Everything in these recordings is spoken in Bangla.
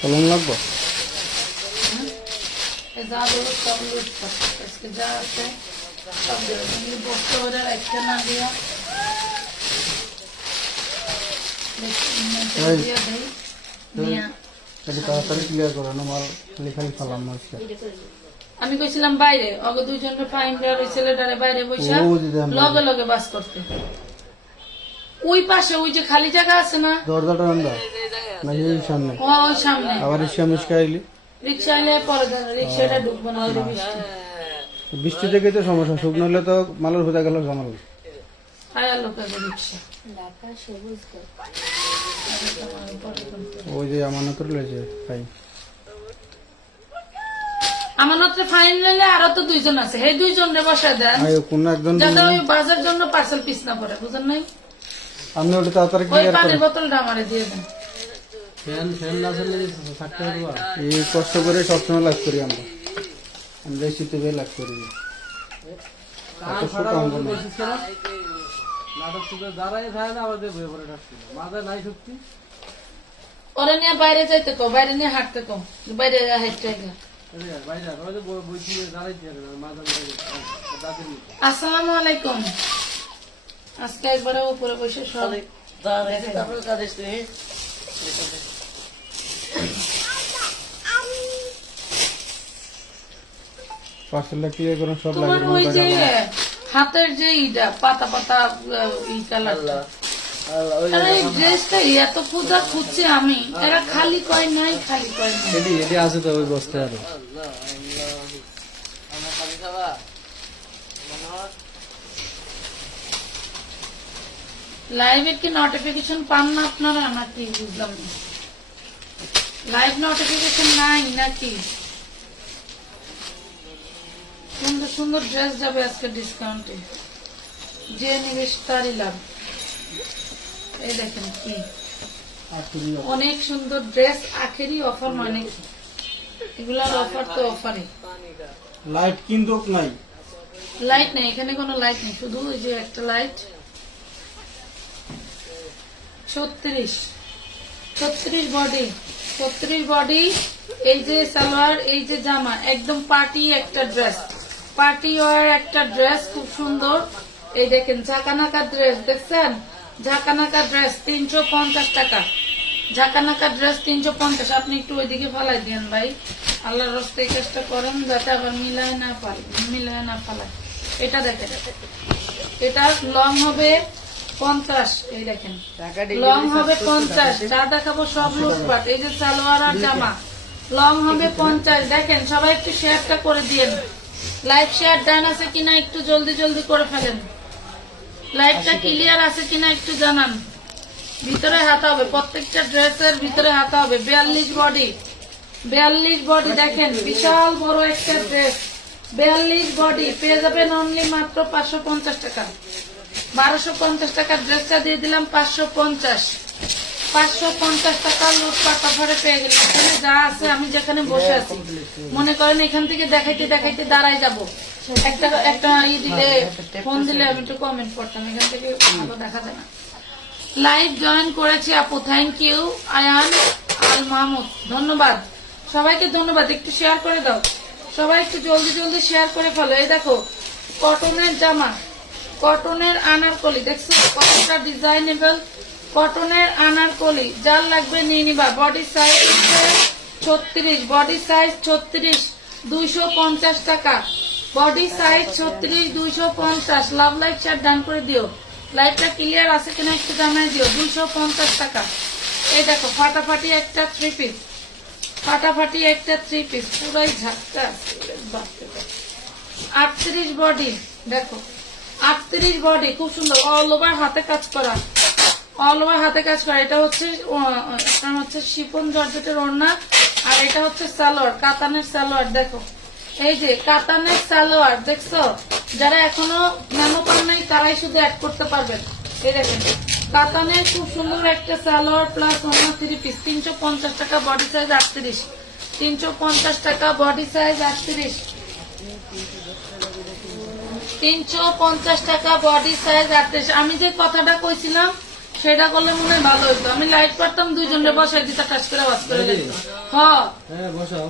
কলম লাগবো? যা বলো সব লুট আজকে যা আছে সব দেবো, তুমি বসতে ওদের একটা না দিয়া দিয়ে দেই নিয়া। এটা তাড়াতাড়ি ক্লিয়ার করো না, মাল খালি খালি ফালাম না আজকে। আমি কইছিলাম বাইরে অগে দুইজনের ফাইন্ডার ওই ছেলেটারে বাইরে বসে ও দিদি আমি লগে লগে বাস করতে। ওই পাশে ওই যে খালি জায়গা আছে না, দরজাটা আন্দা নাকি ওই সামনে? ওই সামনে আবার রিক্সা মিসকা আইলি, রিক্সা এলে পরে রিক্সাটা ঢুকবো না ওই বৃষ্টি। বৃষ্টি থেকে তো সমস্যা, শুকনো হলে তো মালের ভেজা গেল জামাল। আয়া লোকের রিক্সা ওই যে আমানত রয়েছে তাই আমানতের ফাইন নিলে আরো তো দুইজন আছে, এই দুইজন রে বসা দেন কোন একজন যাতে ওই বাজার জন্য পার্সেল পিস না পড়ে, বুঝেন নাই? আপনি ওটা তাড়াতাড়ি ওই ক্লিয়ার পানির করেন। বোতলটা আমারে দিয়ে দেন। এই কষ্ট করে সবসময় লাভ করি আমরা, আমরা শীতে বেয়ে লাভ করি। ওরা নিয়ে বাইরে যাইতে কো, বাইরে নিয়ে হাঁটতে কো, বাইরে হাঁটতে গেল। আসসালামু আলাইকুম। আজকে একবারে উপরে বসে সব পার্সেলটা ক্লিয়ার করুন, সব তোমার ওই যে হাতের যে ইটা পাতা পাতা ই কালারটা, এই ড্রেসটা এত খুঁজা খুঁজছে আমি, এরা খালি কয় নাই, খালি কয় নাই। এটি আছে তো ওই বস্তায় আরো। লাইভের কি নোটিফিকেশন পান না আপনারা নাকি? বুঝলাম না, লাইভ নোটিফিকেশন নাই নাকি? সুন্দর সুন্দর ড্রেস যাবে আজকে ডিসকাউন্টে, যে নিবেশ তারই লাভ। এই দেখেন কি অনেক সুন্দর ড্রেস, আখেরি অফার, মানে এগুলার অফার তো অফারই। লাইট কিন্তু নাই, লাইট নেই এখানে, কোনো লাইট নেই, শুধু ওই যে একটা লাইট। 36 body, 36 body. এই যে সালোয়ার, এই যে জামা, একদম পার্টি একটা ড্রেস, পার্টি ওয়ার একটা ড্রেস, খুব সুন্দর। এই দেখেন ঝাঁকানাকা ড্রেস, দেখছেন? ঝাঁকানাকা ড্রেস 350 টাকা, ঝাঁকানাকা ড্রেস 350। আপনি একটু ওইদিকে ফালাই দেন ভাই, আল্লাহর রাস্তায় চেষ্টা করেন যাতে আবার মিলায় না পারে, মিলায় না ফালায়। এটা দেখেন, এটা লং হবে 50, এই দেখেন লং হবে 50। যা দেখাবো সব লুটপাট। এই যে সালোয়ার আর জামা, লং হবে 50। দেখেন সবাই একটু শেয়ারটা করে দিয়েন, লাইভ শেয়ার ডান আছে কিনা একটু জলদি জলদি করে ফেলেন, লাইভটা ক্লিয়ার আছে কিনা একটু জানান। ভিতরে হাতা হবে, প্রত্যেকটা ড্রেসের ভিতরে হাতা হবে। 42 বডি, 42 বডি, দেখেন বিশাল বড় একটা ড্রেস, 42 বডি পেয়ে যাবেন অনলি মাত্র 550 টাকা। 1250 টাকার ড্রেসটা দিয়ে দিলাম 550, 550 টাকা লুটপাট অফারে পেয়ে গেলাম। এখানে যা আছে, আমি যেখানে বসে আছি মনে করেন এখান থেকে দেখাইতে দেখাইতে দাঁড়াই যাবো, একটা একটা ই দিলে, ফোন দিলে আমি একটু কমেন্ট করতাম, এখান থেকে ভালো দেখা যায় না। লাইভ জয়েন করেছি আপু, থ্যাংক ইউ। আয়ান আল মাহমুদ, ধন্যবাদ সবাইকে, ধন্যবাদ। একটু শেয়ার করে দাও সবাই, একটু জলদি জলদি শেয়ার করে ফেলো। এই দেখো কটনের জামা, কটনের আনারকলি, দেখছো কতটা ডিজাইনেবল, কটনের আনারকলি, যার লাগবে নিয়ে নিবা। বডি সাইজ 36, বডি সাইজ 36, 250 টাকা। Body size 36, 250। লাভ লাইভ শার্ট ডান করে দিও, লাইভটা ক্লিয়ার আছে কিনা একটু জানাই দিও। 250 টাকা। এই দেখো ফাটাফাটি একটা 3 পিস, ফাটাফাটি একটা 3 পিস, পুরাই ঝাঁকটা আছে। 38 বডি, দেখো 38 বডি, খুব সুন্দর, অল ওভার হাতে কাজ করা, অল ওভার হাতে কাজ করা। এটা হচ্ছে আপনার হচ্ছে শিফন জর্জেটের ওড়না, আর এটা হচ্ছে সালোয়ার, কাতানের সালোয়ার। দেখো এই যে কাতানের সালোয়ার, দেখছো? যারা এখনো মেমো পান নাই তারাই শুধু অ্যাড করতে পারবেন। এই দেখেন কাতানের খুব সুন্দর একটা সালোয়ার প্লাস ওড়না 3 পিস, 350 টাকা। বডি সাইজ 38, 350 টাকা। বডি সাইজ 38, 350 টাকা। Body size 38। আমি যে কথাটা কইছিলাম সেটা করলে মনে হয় ভালো হইতো। আমি লাইট পারতাম দুইজনের বসাই দিতে টাচ করে ওয়াশ করে দিত। হ্যাঁ হ্যাঁ বসাও,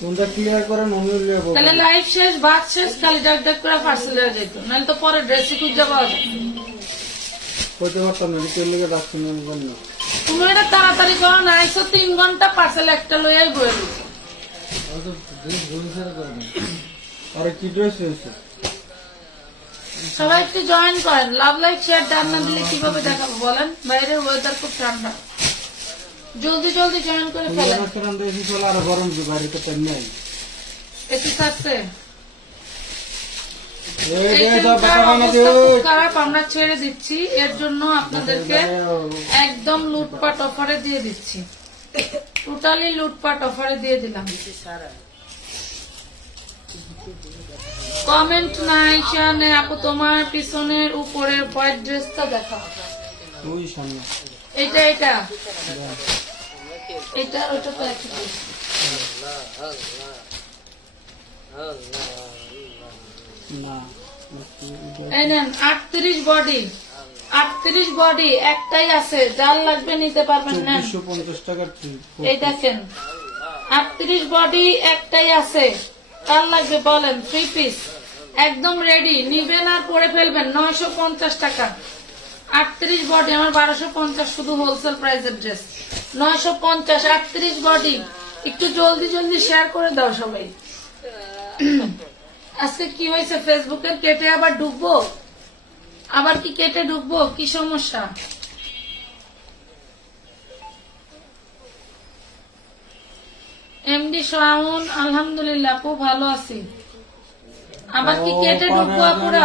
কোনটা ক্লিয়ার করেন অমূল্য বলবেন। তাহলে লাইফ শেষ, ভাত শেষ, খালি ডাক ডাক করে পার্সেল হয়ে যেত, নাহলে তো পরে ড্রেসই খুঁজে পাওয়া যেত। কইতে পারতাম না কেউ লোকে ডাকছেন আমি বলি না। তুমি এটা তাড়াতাড়ি করো না, আইসো 3 ঘন্টা পার্সেল একটা লইয়াই বয়ে দিচ্ছ। আরে কি ড্রেস হয়েছে? সবাই একটু জয়েন করেন। লাভ লাইক শেয়ার ডান না দিলে কিভাবে দেখাবো বলেন? বাইরের ওয়েদার খুব ঠান্ডা, জলদি জলদি জয়েন করে ফেলেন। রেস্টুরেন্টে এসে চলে আরো গরম যে বাড়িতে পেন নাই। এসি থাকছে এই এই যে দিনকার বাবা বাবা অবস্থা দিও। খুব খারাপ, আমরা ছেড়ে দিচ্ছি। এর জন্য আপনাদেরকে একদম লুটপাট অফারে দিয়ে দিচ্ছি, টোটালি লুটপাট অফারে দিয়ে দিলাম। কমেন্ট নাই শানে আপু, তোমার পিছনের উপরের হোয়াইট ড্রেসটা দেখা। ওই সামনে এটা এটা এটা ওটা তো একই dress। না এই নেন 38 বডি, 38 বডি একটাই আছে, যার লাগবে নিতে পারবেন। নেন 2450 টাকার এই দেখেন 38 বডি একটাই আছে, কার লাগবে বলেন? 3 পিস একদম রেডি, নিবেন আর পরে ফেলবেন। 950 টাকা 38 বডি, আমার 1250 শুধু হোলসেল প্রাইসের ড্রেস। 950 38 বডি। একটু জলদি জলদি শেয়ার করে দাও সবাই। আজকে কি হয়েছে, ফেসবুকের কেটে আবার ঢুকবো? আবার কি কেটে ঢুকবো? কি সমস্যা? এমডি শাওন, আলহামদুলিল্লাহ খুব ভালো আছি। আবার কি কেটে ঢুকবো আপুরা?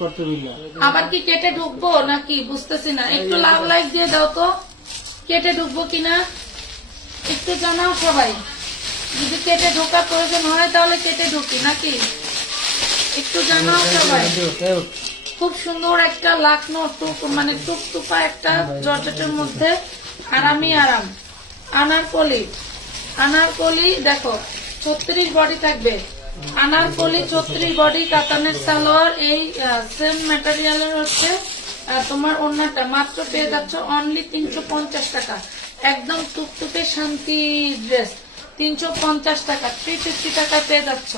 করতে দিলা আবার কি কেটে ঢুকবো নাকি বুঝতেছি না। একটু লাভ লাইক দিয়ে দাও তো, কেটে ঢুকবো কিনা একটু জানাও সবাই। যদি কেটে ঢোকার প্রয়োজন হয় তাহলে কেটে ঢুকি নাকি, একটু জানাও সবাই। খুব সুন্দর একটা লাকনো টুক, মানে টুকটুপা একটা জর্জেটের মধ্যে আরামই আরাম। আনারকলি, আনারকলি দেখো 36 বডি থাকবে। আনারকলি 36 বডি, কাতানের সালোয়ার। এই সেম ম্যাটেরিয়ালের হচ্ছে তোমার ওড়নাটা মাত্র পেয়ে যাচ্ছ অনলি 350 টাকা। একদম টুকটুকে শান্তি ড্রেস 350 টাকা, 350 টাকা পেয়ে যাচ্ছ।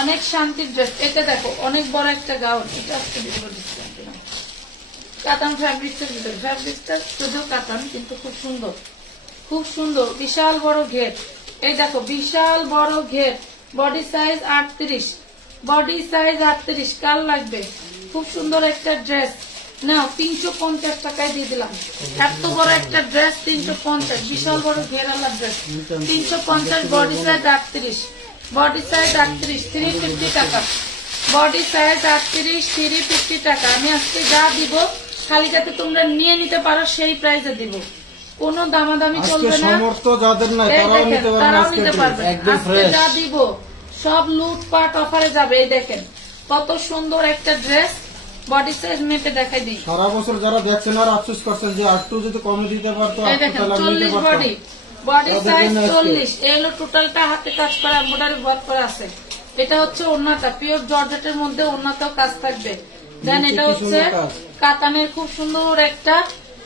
অনেক শান্তির ড্রেস। এটা দেখো অনেক বড় একটা গাউন, এটা আজকে ভিডিও ডিসকাউন্ট দিলাম। কাতান ফ্যাব্রিক্সের ভিতরে, ফ্যাব্রিক্সটা শুধু কাতান কিন্তু খুব সুন্দর, খুব সুন্দর। বিশাল বড় ঘের, এই দেখো বিশাল বড় ঘের। Body size 38, body size 38। কার লাগবে? খুব সুন্দর একটা ড্রেস নাও, 350 টাকায় দিয়ে দিলাম। এত বড় একটা ড্রেস 350, বিশাল বড় ঘেরালা dress 350। Body size 38, body size 38, 350 টাকা। বডি সাইজ 38, 350 টাকা। আমি আজকে যা দিব খালি যাতে তোমরা নিয়ে নিতে পারো সেই প্রাইসে দিব, কোনো দামাদামি চলবে না। সামর্থ্য যাদের নাই এই তারাও দেখেন, নিতে পারবে, তারাও আজকে নিতে পারবে। একদম আজকে ফ্রেশ। যা দিব সব লুটপাট অফারে যাবে। এই দেখেন কত সুন্দর একটা ড্রেস, বডি সাইজ মেপে দেখাই দিই। সারা বছর যারা দেখছেন আর আফসোস করছেন যে আরটু যদি কমে দিতে পারতো, এই আরটু দেখেন তাহলে আমি নিতে 40 পারতাম। বডি, বডি তাদের সাইজ জন্য আজকে। 40। এগুলো টোটালটা হাতে কাজ করা, এমব্রয়ডারি ওয়ার্ক করা আছে। এটা হচ্ছে ওড়নাটা, পিওর জর্জেটের মধ্যে ওড়নাটাও কাজ থাকবে। দেন নিচে এটা কি হচ্ছে সুন্দর কাজ। কাতানের খুব সুন্দর একটা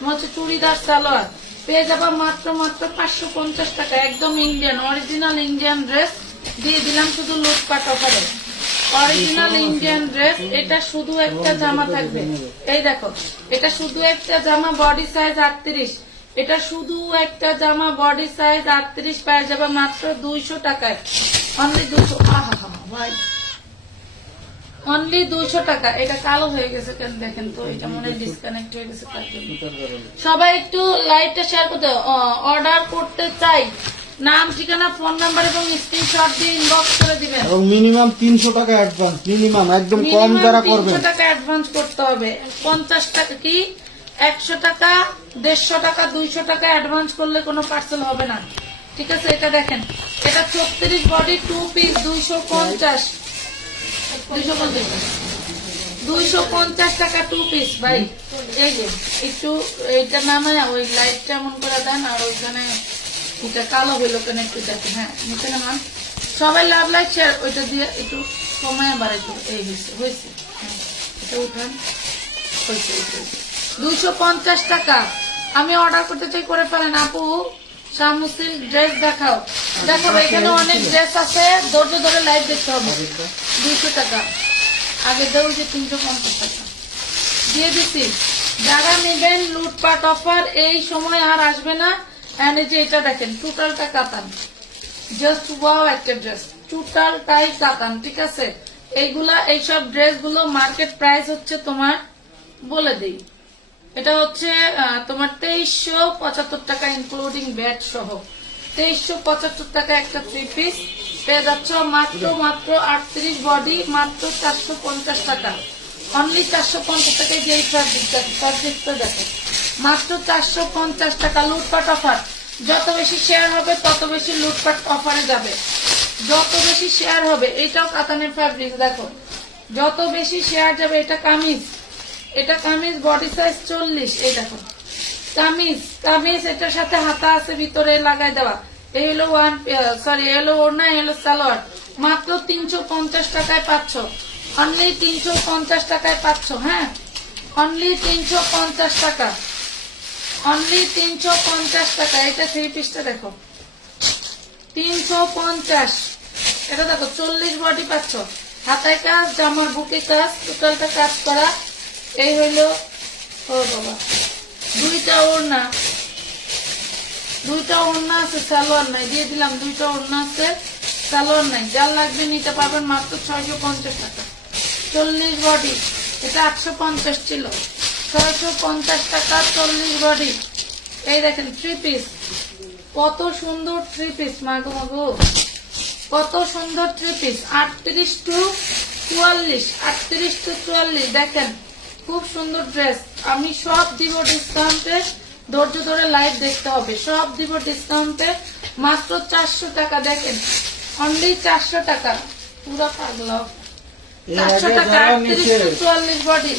হচ্ছে চুড়িদার সালোয়ার। পেয়ে যাবা মাত্র মাত্র 550 টাকা। একদম ইন্ডিয়ান, অরিজিনাল ইন্ডিয়ান ড্রেস দিয়ে দিলাম শুধু লুটপাট অফারে। Original Indian dress. এটা শুধু একটা জামা থাকবে, এই দেখো এটা শুধু একটা জামা, বডি সাইজ 38। এটা শুধু একটা জামা, বডি সাইজ 38, পাওয়া যাবে মাত্র 200 টাকায়। অনলি 200। আহা ভাই, অনলি 200 টাকা। এটা কালো হয়ে গেছে কেন দেখেন তো, এটা মনে হয় ডিসকানেক্ট হয়ে গেছে তার জন্য। সবাই একটু লাইভটা শেয়ার করতে। অর্ডার করতে চাই, নাম ঠিকানা ফোন নাম্বার এবং স্ক্রিনশট দিয়ে ইনবক্স করে দিবেন। এবং মিনিমাম 300 টাকা অ্যাডভান্স, মিনিমাম একদম কম মিনিমাম যারা 300 করবেন। টাকা অ্যাডভান্স করতে হবে। 50 টাকা কি 100 টাকা, 150 টাকা, 200 টাকা অ্যাডভান্স করলে কোনো পার্সেল হবে না। ঠিক আছে, এটা দেখেন, এটা 36 বডি 2 পিস 250, 250 টাকা 2 পিস ভাই। এই যে একটু এইটা নামে ওই লাইটটা এমন করে দেন, আর ওইখানে এটা কালো হইলো কেন একটু দেখেন। হ্যাঁ নিচে নামান সবাই, লাভ লাইক শেয়ার ওইটা দিয়ে একটু সময় বাড়াইতে। এই হয়েছে হয়েছে, এটা উঠান, হয়েছে। 250 টাকা। আমি অর্ডার করতে চাই, করে ফেলেন আপু। শামুসিল ড্রেস দেখাও, দেখাবো। এখানে অনেক ড্রেস আছে, ধৈর্য ধরে লাইভ দেখতে হবে। 200 টাকা আগে দেও, যে 350 টাকা দিয়ে দিচ্ছি। যারা নেবেন লুটপাট অফার, এই সময় আর আসবে না। এন্ড এই যে এটা দেখেন, টোটালটা কাতান, জাস্ট ওয়াও একটা ড্রেস, টোটালটাই কাতান, ঠিক আছে। এইগুলা এইসব ড্রেস গুলো মার্কেট প্রাইস হচ্ছে তোমার, বলে দিই, এটা হচ্ছে তোমার 2375 টাকা ইনক্লুডিং ব্যাট সহ। 2375 টাকা একটা 3 পিস পেয়ে যাচ্ছ মাত্র 38 বডি, মাত্র 450 টাকা। অনলি 450 টাকায় যেই ফ্যাব্রিকটা দেখো, মাত্র 450 টাকা। লুটপাট অফার, যত বেশি শেয়ার হবে তত বেশি লুটপাট অফারে যাবে, যত বেশি শেয়ার হবে। এটাও কাতানের ফ্যাব্রিক দেখো, যত বেশি শেয়ার যাবে। এটা কামিজ, এটা কামিজ বডি সাইজ 40। এই দেখো কামিজ, কামিজ এটার সাথে হাতা আছে ভিতরে লাগাই দেওয়া। এই হলো এই হলো ওড়না, এই হলো সালোয়ার। মাত্র 350 টাকায় পাচ্ছ, অনলি 350 টাকায় পাচ্ছ। হ্যাঁ, অনলি 350 টাকা, অনলি 350 টাকা। এটা 3 পিসটা দেখো, 350। এটা দেখো 40 বডি পাচ্ছ, হাতায় কাজ, জামার বুকে কাজ, টোটালটা কাজ করা। এই হইলো, ও বাবা, দুইটা ওড়না, দুইটা ওড়না আছে, সালোয়ার নাই, দিয়ে দিলাম। দুইটা ওড়না আছে, সালোয়ার নাই। যার লাগবে নিতে পারবেন মাত্র 650 টাকা। 40 বডি, এটা 850 ছিল, 650 টাকা 40 বডি। এই দেখেন 3 পিস, কত সুন্দর 3 পিস, মাগো মাগো, কত সুন্দর 3 পিস। 38 two 44, 38 two 44। দেখেন খুব সুন্দর ড্রেস। আমি সব দিব ডিসকাউন্টে, ধৈর্য ধরে লাইভ দেখতে হবে। সব দিব ডিসকাউন্টে, মাত্র 400 টাকা। দেখেন অনলি 400 টাকা, পুরো পাগলা। 400 টাকা 38 টু 44 বডি,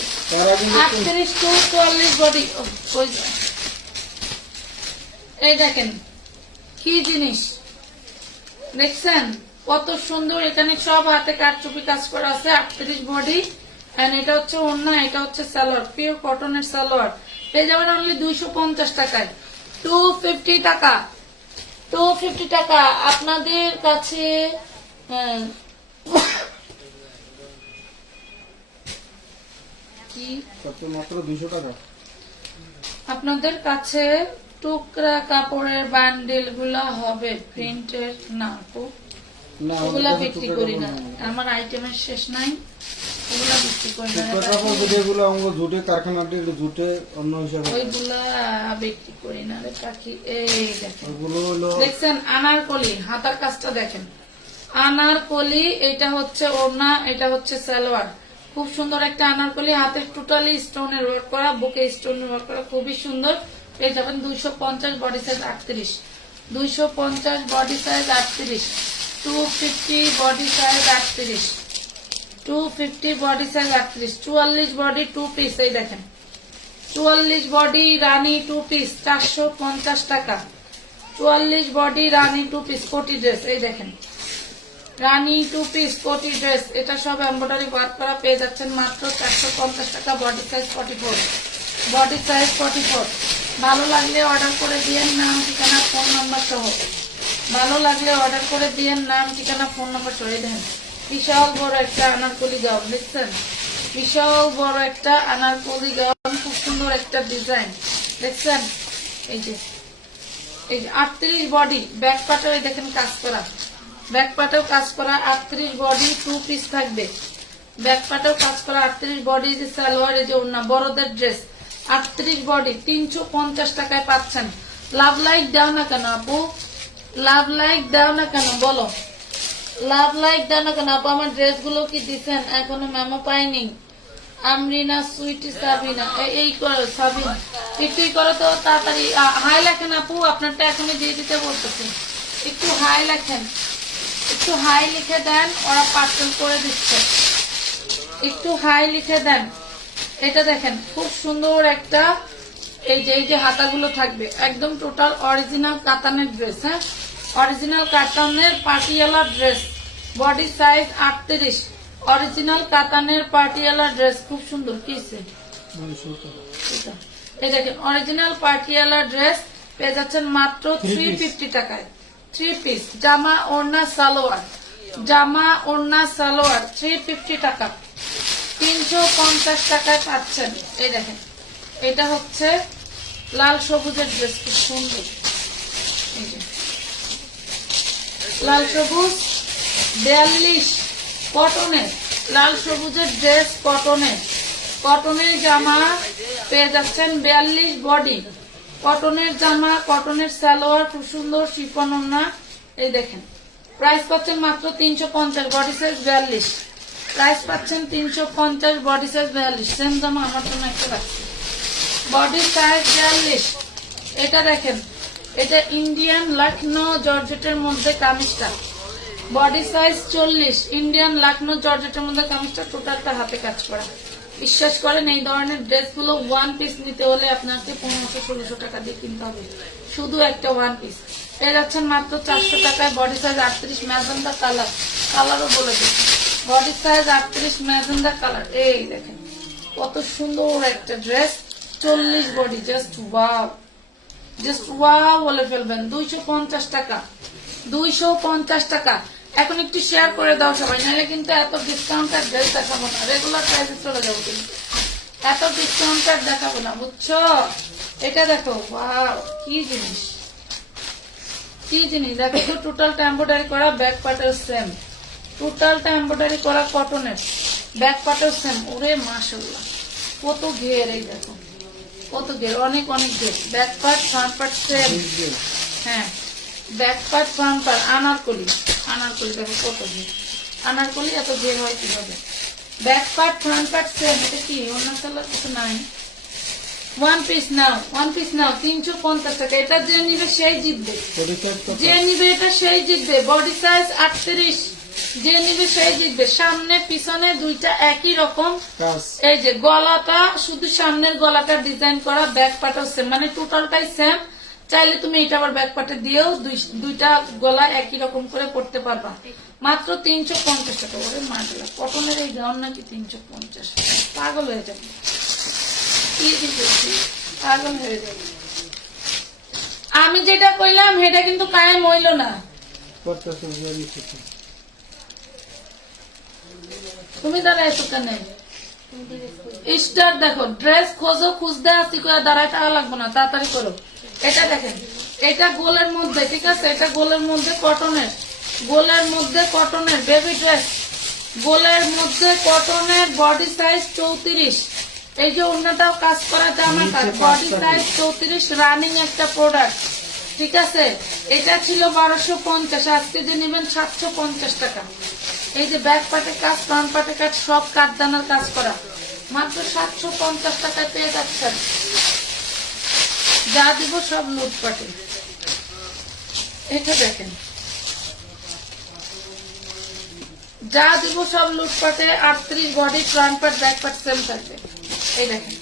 38 টু 44 বডি। এই দেখেন কি জিনিস দেখছেন, কত সুন্দর। এখানে সব হাতে কারচুপি কাজ করা আছে। 38 বডি, এন্ড এটা হচ্ছে ওড়না, এটা হচ্ছে সালোয়ার, পিওর কটনের সালোয়ার। পেয়ে যাবেন অনলি 250 টাকায়। 250 টাকা, 250 টাকা আপনাদের কাছে। কি মাত্র 200 টাকা আপনাদের কাছে টুকরা কাপড়ের বান্ডেল গুলা হবে, প্রিন্টের না আপু, না, ওগুলা বিক্রি করি না। আমার আইটেমের শেষ নাই, ওগুলা বিক্রি করি না। যেগুলো আমরা জুটে কারখানাতে জুটে অন্য হিসাবে, ওইগুলা বিক্রি করি না রে পাখি। এই দেখেন, ওগুলো হলো দেখছেন আনারকলি, হাতার কাজটা দেখেন, আনারকলি। এটা হচ্ছে ওড়না, এটা হচ্ছে সালোয়ার। খুব সুন্দর একটা আনারকলি, হাতে টোটালি স্টোনের ওয়ার্ক করা, বুকে স্টোনের ওয়ার্ক করা, খুবই সুন্দর। পেয়ে যাবেন 250 body size 38, 250 body size 38, 250 body size 38, 250 body size 38, 44 body 2 piece. এই দেখেন 44 বডি রানী 2 পিস, 450 টাকা। 44 বডি রানী 2 পিস কোটি ড্রেস। এই দেখেন রানী 2 পিস কোটি ড্রেস, এটা সব এমব্রয়ডারি ওয়ার্ক করা। পেয়ে যাচ্ছেন মাত্র 450 টাকা, বডি সাইজ 44, বডি সাইজ 44। ভালো লাগলে অর্ডার করে দিয়েন, নাম ঠিকানা ফোন নাম্বার সহ। ভালো লাগলে অর্ডার করে দিয়েন, নাম ঠিকানা ফোন নাম্বার সহ। দেন বিশাল বড় একটা আনারকলি গাউন, দেখছেন বিশাল বড় একটা আনারকলি গাউন, খুব সুন্দর একটা ডিজাইন দেখছেন। এই যে 38 বডি, ব্যাক পাটেও দেখেন কাজ করা, ব্যাক পাটেও কাজ করা। 38 বডি 2 পিস থাকবে, ব্যাক পাটেও কাজ করা। 38 বডি, যে সালোয়ার, এই যে ওড়না, বড়দের ড্রেস। 38 বডি 350 টাকায় পাচ্ছেন। লাভ লাইক দাও না কেন আপু, লাভ লাইক দাও না কেন বলো, লাভ লাইক দাও না কেন আপু। আমার ড্রেস গুলো কি দিচ্ছেন, এখনো মেমো পাইনি। আমরিনা, সুইটি, সাবিনা, এই করো সাবিনা, একটু করো তো তাড়াতাড়ি। হাই লেখেন আপু, আপনারটা এখনই দিয়ে দিতে বলতেছি। একটু হাই লেখেন, একটু হাই লিখে দেন, ওরা পার্সেল করে দিচ্ছে। একটু হাই লিখে দেন। এটা দেখেন খুব সুন্দর একটা, এই যে হাতাগুলো থাকবে, একদম টোটাল অরিজিনাল কাতানের ড্রেস। হ্যাঁ, অরিজিনাল কাতানের Patiala dress, body size 38, original কাতানের পাটিয়ালা ড্রেস, খুব সুন্দর। কিসে এই দেখেন অরিজিনাল পাটিয়ালা ড্রেস পেয়ে যাচ্ছেন মাত্র 350 টাকায়। 3 পিস জামা ওড়না সালোয়ার, জামা ওড়না সালোয়ার 350 টাকা, 350 টাকায় পাচ্ছেন। এই দেখেন এটা হচ্ছে লাল সবুজের ড্রেস, খুব সুন্দর। এই যে লাল সবুজ 42 কটনের, লাল সবুজের ড্রেস কটনের, কটনের জামা পেয়ে যাচ্ছেন 42 বডি, কটনের জামা, কটনের সালোয়ার, খুব সুন্দর শিফন ওড়না। এই দেখেন প্রাইস পাচ্ছেন মাত্র 350, বডি সাইজ 42, প্রাইস পাচ্ছেন 350, বডি সাইজ 42। সেম জামা আমার জন্য একটা রাখছি, বডি সাইজ 42। এটা দেখেন এটা ইন্ডিয়ান লখনৌ জর্জেটের মধ্যে কামিজটা, বডি সাইজ 40, ইন্ডিয়ান লখনৌ জর্জেটের মধ্যে কামিজটা টোটালটা হাতে কাজ করা। বিশ্বাস করেন এই ধরনের ড্রেসগুলো ওয়ান পিস নিতে হলে আপনাকে 1500-1600 টাকা দিয়ে কিনতে হবে, শুধু একটা ওয়ান পিস। পেয়ে যাচ্ছেন মাত্র 400 টাকায়, বডি সাইজ 38, ম্যাজেন্ডা কালার, কালারও বলে দিন, বডি সাইজ 38 ম্যাজেন্ডা কালার। এই দেখেন কত সুন্দর একটা dress, 40 body, just wow, just wow বলে ফেলবেন। 250 টাকা, 250 টাকা। এখন একটু শেয়ার করে দাও সবাই, নাহলে কিন্তু এত ডিসকাউন্টের ড্রেস দেখাবো না, রেগুলার প্রাইসে চলে যাবো, কিন্তু এত ডিসকাউন্টের দেখাবো না, বুঝছো? এটা দেখো, ওয়াও কি জিনিস, কি জিনিস দেখো তো, টোটালটা এমব্রয়ডারি করা, ব্যাক পার্টের সেম, টোটালটা এমব্রয়ডারি করা কটনের, ব্যাক পার্টের সেম। ওরে মাশাআল্লাহ কত ঘের, এই দেখো কত ঘের, অনেক অনেক ঘের, back part front part same. হ্যাঁ back part front part, Anarkali, Anarkali দেখো কত ঘের, আনারকলি এত ঘের হয় কিভাবে? Back part front part same. এটা কি অন্য কালার কিছু নাই? ওয়ান পিস নাও, ওয়ান পিস নাও 350 টাকা। এটা যে নিবে সেই জিতবে, যে নিবে এটা সেই জিতবে। বডি সাইজ 38, যে নিবে সেই জিতবে। সামনে পিছনে দুইটা একই রকম। এই যে গলাটা শুধু সামনের গলাটা ডিজাইন করা, ব্যাক পার্টও সেম, মানে টোটালটাই সেম। চাইলে তুমি এটা আবার ব্যাক পার্টে দিয়েও দুইটা গলা একই রকম করে করতে পারবা, মাত্র 350 টাকা। ওরে মাগলা, কটনের এই গাউন নাকি 350, পাগল হয়ে যাবে, পাগল হয়ে যাবে। আমি যেটা কইলাম সেটা কিন্তু কায়েম হইল না। তুমি দাঁড়াইছো কেন? স্টার দেখো, ড্রেস খোঁজো, খুঁজতে আসি করে দাঁড়ায়, টাকা লাগবো না, তাড়াতাড়ি করো। এটা দেখেন, এটা গোলের মধ্যে, ঠিক আছে, এটা গোলের মধ্যে কটনের, গোলের মধ্যে কটনের বেবি ড্রেস, গোলের মধ্যে কটনের, বডি সাইজ 34। এই যে অন্যটাও কাজ করা জামা কাজ, বডি সাইজ 34, রানিং একটা প্রোডাক্ট, ঠিক আছে। এটা ছিল 1250, আজকে যে নেবেন 750 টাকা। এই যে ব্যাক পার্টে কাজ, ফ্রন্ট পার্টে কাজ, সব কাঠদানার কাজ করা, মাত্র 750 টাকায় পেয়ে যাচ্ছেন। যা দিব সব লুটপাটে। এটা দেখেন, যা দিব সব লুটপাটে। 38 body, front part back part same থাকবে। এই দেখেন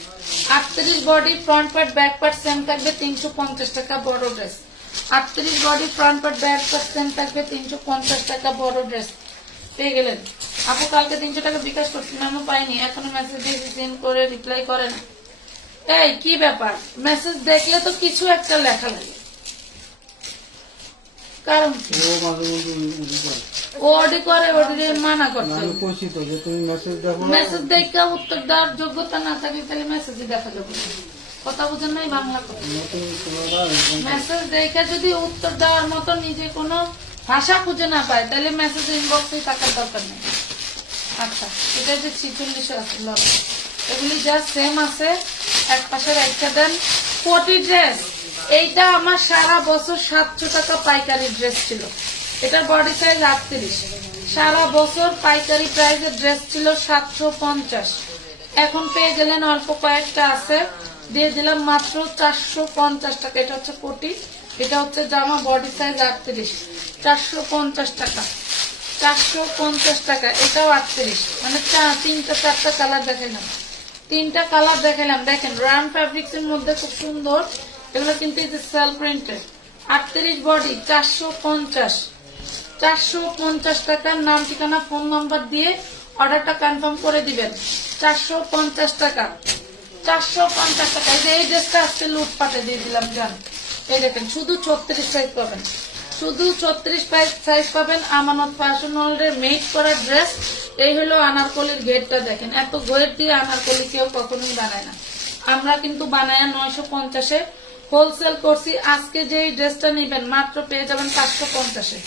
38 body, front part back part same থাকবে, 350 টাকা বড় dress. 38 body, front part back part same থাকবে, 350 টাকা বড় ড্রেস পেয়ে গেলেন। আপু কালকে 300 টাকা বিকাশ করছি, আমি পাইনি, এখনো মেসেজ দিয়েছি, সেন্ড করে রিপ্লাই করেন। এই কি ব্যাপার, মেসেজ দেখলে তো কিছু একটা লেখা লাগে, কারণ ওডি করে, ওডি মানা করতে মেসেজ দেখে উত্তর দেওয়ার যোগ্যতা না থাকলে তাহলে মেসেজই দেখা যাবে না। কথা বুঝেন নাই বাংলা কথা? মেসেজ দেখে যদি উত্তর দেওয়ার মতো নিজে কোনো ভাষা খুঁজে না পায় তাহলে মেসেজ ইনবক্সেই থাকার দরকার নেই। আচ্ছা, এটা যে 46 আছে লট, এগুলি যা সেম আছে, এক পাশে একটা দেন। 40 ড্রেস, এইটা আমার সারা বছর 700 টাকা পাইকারি ড্রেস ছিল। এটার বডি সাইজ 38, সারা বছর পাইকারি প্রাইসের ড্রেস ছিল 750। এখন পেয়ে গেলেন, অল্প কয়েকটা আছে, দিয়ে দিলাম মাত্র 450 টাকা। এটা হচ্ছে কোটি, এটা হচ্ছে জামা, বডি সাইজ 38, 450 টাকা, 450 টাকা। এটাও 38, মানে 3-4টা কালার দেখাইলাম, 3টা কালার দেখাইলাম। দেখেন রান ফ্যাব্রিক্স এর মধ্যে খুব সুন্দর, এগুলো কিন্তু এই যে সেল প্রিন্টেড। 38 বডি, 450, 450 টাকার। নাম ঠিকানা ফোন নাম্বার দিয়ে অর্ডারটা কনফার্ম করে দিবেন। 450 টাকা, 450 টাকা। এই যে এই ড্রেসটা আজকে লুটপাটে দিয়ে দিলাম জান। এই দেখেন শুধু 36 সাইজ পাবেন, শুধু 36 সাইজ পাবেন। আমানত ফ্যাশন ওয়ার্ল্ডের মেড করা ড্রেস। এই হলো আনারকলির ঘেরটা দেখেন, এত ঘের দিয়ে আনারকলি কেউ কখনোই বানায় না, আমরা কিন্তু বানায় 950-এ হোলসেল করছি। আজকে যে ড্রেসটা নেবেন মাত্র পেয়ে যাবেন 550-এ।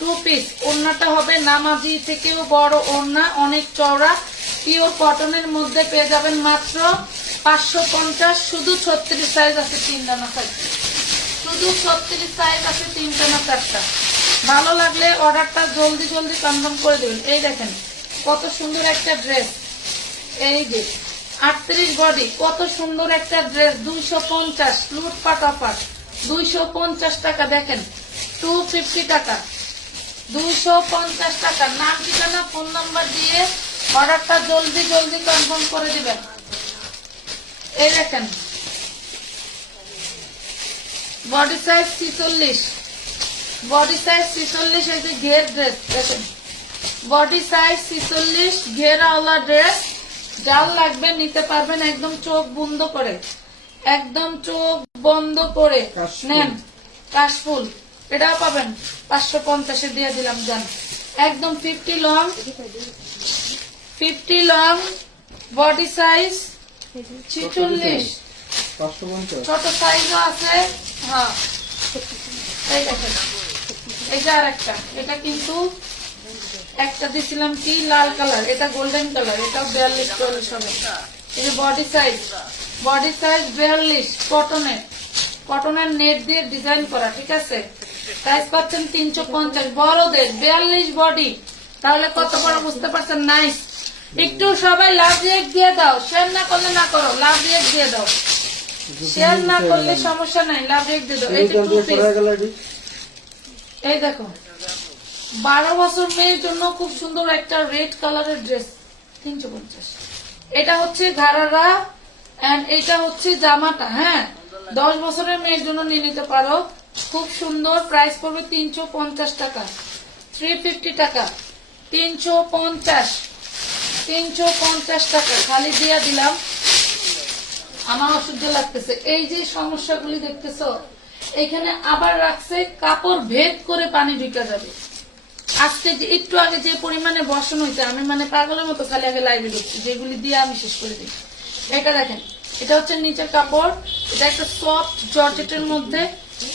2 পিস, ওড়নাটা হবে নামাজি থেকেও বড় ওড়না, অনেক চওড়া, পিওর কটনের মধ্যে পেয়ে যাবেন মাত্র 550। শুধু 36 সাইজ আছে, 3 দানা সাইজ, শুধু 36 সাইজ আছে, 3টা না 4টা। ভালো লাগলে অর্ডারটা জলদি জলদি কনফার্ম করে দেবেন। এই দেখেন কত সুন্দর একটা ড্রেস, এই যে 38 বডি, কত সুন্দর একটা ড্রেস, 250 লুটপাট অফার, 250 টাকা। দেখেন 250 টাকা, 250 টাকা। নাম ঠিকানা ফোন নাম্বার দিয়ে অর্ডারটা জলদি জলদি কনফার্ম করে দিবেন। এই দেখেন বডি সাইজ 46, বডি সাইজ 46। এই যে ঘের ড্রেস দেখেন, বডি সাইজ 46 ঘেরাওয়ালা ড্রেস। যার লাগবে নিতে পারবেন, একদম চোখ বন্ধ করে, একদম চোখ বন্ধ করে নেন। কাশফুল এটাও পাবেন 550-এ দিয়ে দিলাম জান। একদম 50 লং, 50 লং, বডি সাইজ 46, 550। ছোট সাইজও আছে। হ্যাঁ এই দেখেন, এই যে আর একটা, এটা কিন্তু একটা দিছিলাম কি লাল কালার, এটা গোল্ডেন কালার, এটা 42-44 হবে। এই যে বডি সাইজ, বডি সাইজ 42, কটনের, কটনের নেট দিয়ে ডিজাইন করা, ঠিক আছে। সাইজ পাচ্ছেন 350, বড়দের 42 বডি। তাহলে কত বড় বুঝতে পারছেন? নাইস। একটু সবাই লাভ রিয়েক্ট দিয়ে দাও, শেয়ার না করলে না করো, লাভ রিয়েক্ট দিয়ে দাও, শেয়ার না করলে সমস্যা নাই, লাভ রিয়েক্ট দিয়ে দাও। এই যে 2 পিস, এই দেখো 12 বছর মেয়ের জন্য খুব সুন্দর একটা রেড কালারের ড্রেস, 350। এটা হচ্ছে ঘাড়ারা এন্ড এটা হচ্ছে জামাটা। হ্যাঁ 10 বছরের মেয়ের জন্য নিয়ে নিতে পারো, খুব সুন্দর। প্রাইস পড়বে 350 টাকা, 350 টাকা, 350, 350 টাকা খালি দিয়ে দিলাম। আমার অসহ্য লাগতেছে, এই যে সমস্যাগুলি দেখতেছো, এখানে আবার রাখছে কাপড় ভেদ করে পানি ঢুকে যাবে। আজকে যে একটু আগে যে পরিমাণে বর্ষণ হয়েছে, আমি মানে পাগলের মতো খালি আগে লাইভে ঢুকছি, যেগুলি দিয়ে আমি শেষ করে দিই। এটা দেখেন, এটা হচ্ছে নিচের কাপড়, এটা একটা সফট জর্জেটের মধ্যে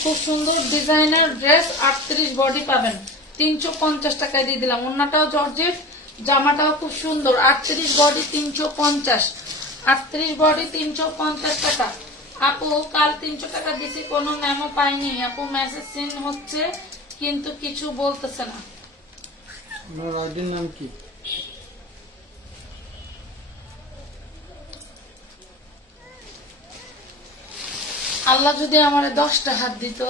খুব সুন্দর ডিজাইনার ড্রেস। 38 বডি পাবেন, 350 টাকায় দিয়ে দিলাম। ওড়নাটাও জর্জেট, জামাটাও খুব সুন্দর। 38 বডি 350, 38 বডি 350 টাকা। আপু কাল 300 টাকা দিছি, কোনো মেমো পাইনি। আপু মেসেজ সিন হচ্ছে কিন্তু কিছু বলতেছে না। আপনার আইডির নাম কি? আল্লাহ যদি আমার 10টা হাত দিত,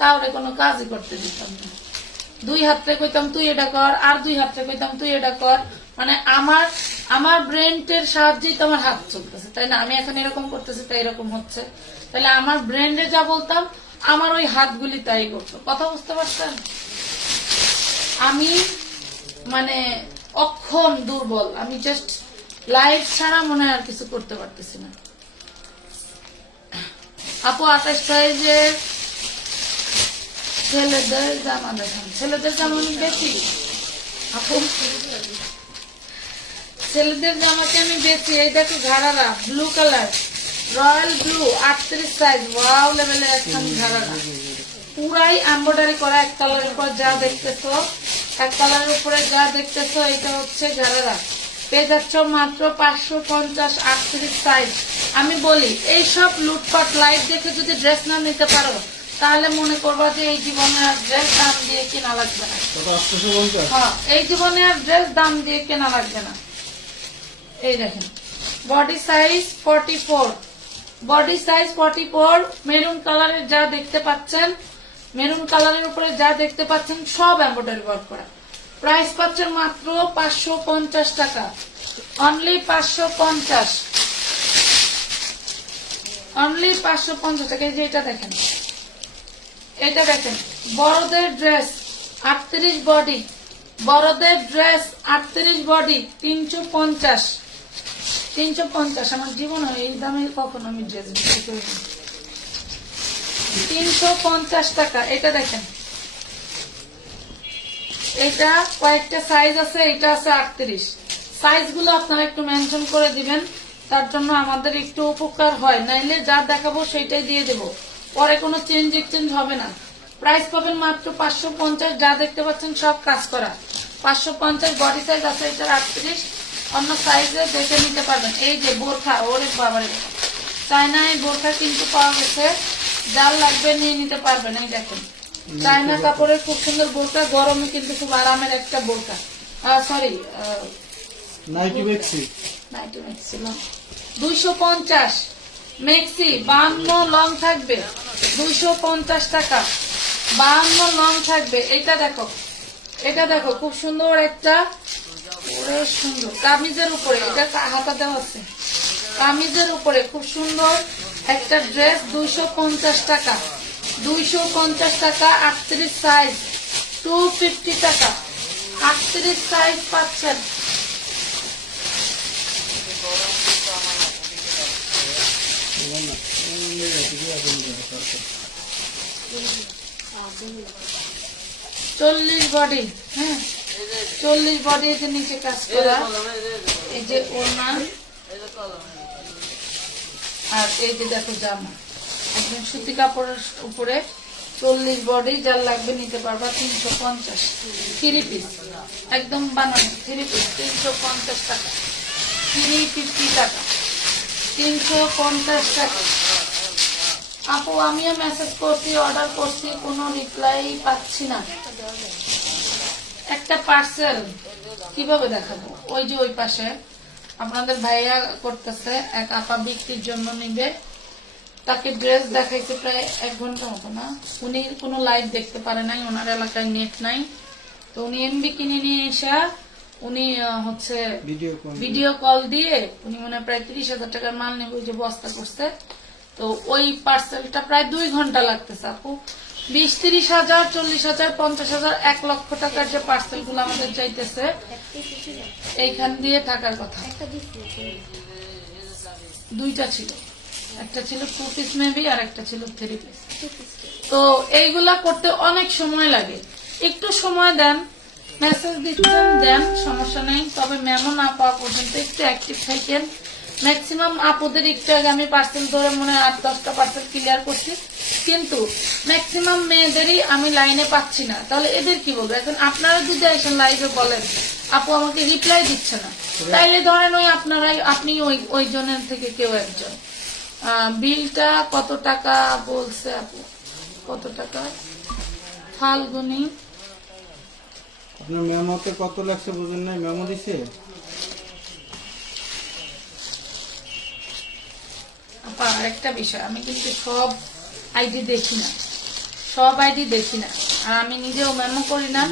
কাউরে কোনো কাজই করতে দিতাম না। 2 হাতে কইতাম তুই এটা কর, আর 2 হাতে কইতাম তুই এটা কর। মানে আমার ব্রেনের সাহায্যেই তো আমার হাত চলতেছে, তাই না? আমি এখন এরকম করতেছি তাই এরকম হচ্ছে। তাহলে আমার ব্রেনে যা বলতাম, আমার ওই হাতগুলি তাই করতো। কথা বুঝতে পারছেন? আমি মানে অক্ষম, দুর্বল। আমি জাস্ট লাইফ ছাড়া মনে হয় আর কিছু করতে পারতেছি না। আপু 28 সাইজের ছেলেদের জামা দেখান। ছেলেদের জামা অনেক বেশি আপু, ছেলেদের জামাকে আমি বেশি। এই দেখো ঘাড়ারা blue colour, royal blue, 38 size, wow লেভেলের একদম ঘাড়ারা, পুরাই এমব্রয়ডারি করা। এক কালারের উপর যা দেখতেছো, এক কালারের উপরে যা দেখতেছো, এটা হচ্ছে ঘাড়ারা। পেয়ে যাচ্ছ মাত্র 550, 38 সাইজ। আমি বলি এইসব লুটপাট লাইট দেখে যদি ড্রেস না নিতে পারো, তাহলে মনে করবা যে এই জীবনে আর ড্রেস দাম দিয়ে কেনা লাগবে না। হ্যাঁ, এই জীবনে আর ড্রেস দাম দিয়ে কেনা লাগবে না। এই দেখেন body size 44, body size 44। Maroon কালারের যা দেখতে পাচ্ছেন, মেরুন কালারের উপরে যা দেখতে পাচ্ছেন সব এমব্রয়ডারি ওয়ার্ক করা। প্রাইস পাচ্ছেন মাত্র 550 টাকা, অনলি 550, অনলি 550 টাকা। এই যে এটা দেখেন, এটা দেখেন বড়দের ড্রেস 38 বডি, বড়দের ড্রেস 38 বডি 350, 350। আমার জীবন এই দামে কখনো আমি ড্রেস বিক্রি করিনি। 350 টাকা। এটা দেখেন, এটা কয়েকটা সাইজ আছে, এটা আছে 38। সাইজ গুলো আপনারা একটু মেনশন করে দিবেন, তার জন্য আমাদের একটু উপকার হয়, নাইলে যা দেখাবো সেটাই দিয়ে দেবো, পরে কোনো চেঞ্জ এক্সচেঞ্জ হবে না। প্রাইস পাবেন মাত্র 550। যা দেখতে পাচ্ছেন সব কাজ করা। 550 বডি সাইজ আছে, এটা 38। অন্য সাইজে দেখে নিতে পারবেন। এই যে বোরখা, ওরে বাবারে, চায়নায় বোরখা কিন্তু পাওয়া গেছে, যার লাগবে নিয়ে নিতে পারবেন। এই দেখেন চায়না কাপড়ের খুব সুন্দর বোরকা, গরমে কিন্তু খুব আরামের একটা বোরকা। সরি, নাইটি বেক্সি 250 মেক্সি 52 লং থাকবে, 250 টাকা। 52 লং থাকবে। এটা দেখো, এটা দেখো, খুব সুন্দর একটা, ওরে সুন্দর কামিজের উপরে, এটা হাতা দেওয়া আছে, কামিজের উপরে খুব সুন্দর একটা ড্রেস, 250 টাকা। 250 টাকা। 38 সাইজ, 250 টাকা। 38 সাইজ পাচ্ছেন। চল্লিশ বডি, হ্যাঁ 40 বডি, যে নিচে কাজ করা, এই যে ওড়না, আর এই যে দেখো জামা, একদম সুতি কাপড়ের উপরে 40 বডি, যার লাগবে নিতে পারবা। 350 3 পিস, একদম বানানো 3 পিস, 350 টাকা। 350 টাকা, 350 টাকা। আপু আমিও মেসেজ করছি, অর্ডার করছি, কোনো রিপ্লাই পাচ্ছি না। একটা পার্সেল কিভাবে দেখাবো? ওই যে ওই পাশে আপনাদের ভাইয়া করতেছে, এক আপা বিক্রির জন্য নিবে, তাকে ড্রেস দেখাইছে প্রায় 1 ঘন্টা মতো না, উনি কোনো লাইভ দেখতে পারে নাই, ওনার এলাকায় নেট নাই, তো উনি এমবি কিনে নিয়ে এসে উনি হচ্ছে ভিডিও কল দিয়ে উনি মনে হয় প্রায় 30,000 টাকার মাল নেবে, ওই যে বস্তা করছে। তো ওই পার্সেলটা প্রায় 2 ঘন্টা লাগতেছে আপু। 20-30 হাজার, 40,000, 50,000, 1 লক্ষ টাকার যে পার্সেল গুলো আমাদের চাইতেছে, এইখান দিয়ে থাকার কথা। 2টা ছিল, একটা ছিল 2 পিস মেবি, আর একটা ছিল 3 পিস। তো এইগুলা করতে অনেক সময় লাগে, একটু সময় দেন, মেসেজ দিচ্ছেন দেন, সমস্যা নেই, তবে মেমো না পাওয়া পর্যন্ত একটু অ্যাক্টিভ থাকেন। ম্যাক্সিমাম আপুদের একটু আগে আমি পার্সেল ধরে মনে হয় 8-10টা পার্সেল ক্লিয়ার করছি, কিন্তু ম্যাক্সিমাম মেয়েদেরই আমি লাইনে পাচ্ছি না, তাহলে এদের কি বলবো? এখন আপনারা যদি আসেন লাইভে বলেন আপু আমাকে রিপ্লাই দিচ্ছে না, তাইলে ধরেন ওই আপনারাই, আপনি ওই জনের থেকে কেউ একজন। বিলটা কত টাকা বলছে আপু? কত টাকা? ফাল্গুনি, আপনার মেমোতে কত লাগছে বুঝেন নাই? মেমো দিছে আপা। আরেকটা বিষয়, আমি কিন্তু সব আইডি দেখি না, সব আইডি দেখি না, আর আমি নিজেও মেমো করি না।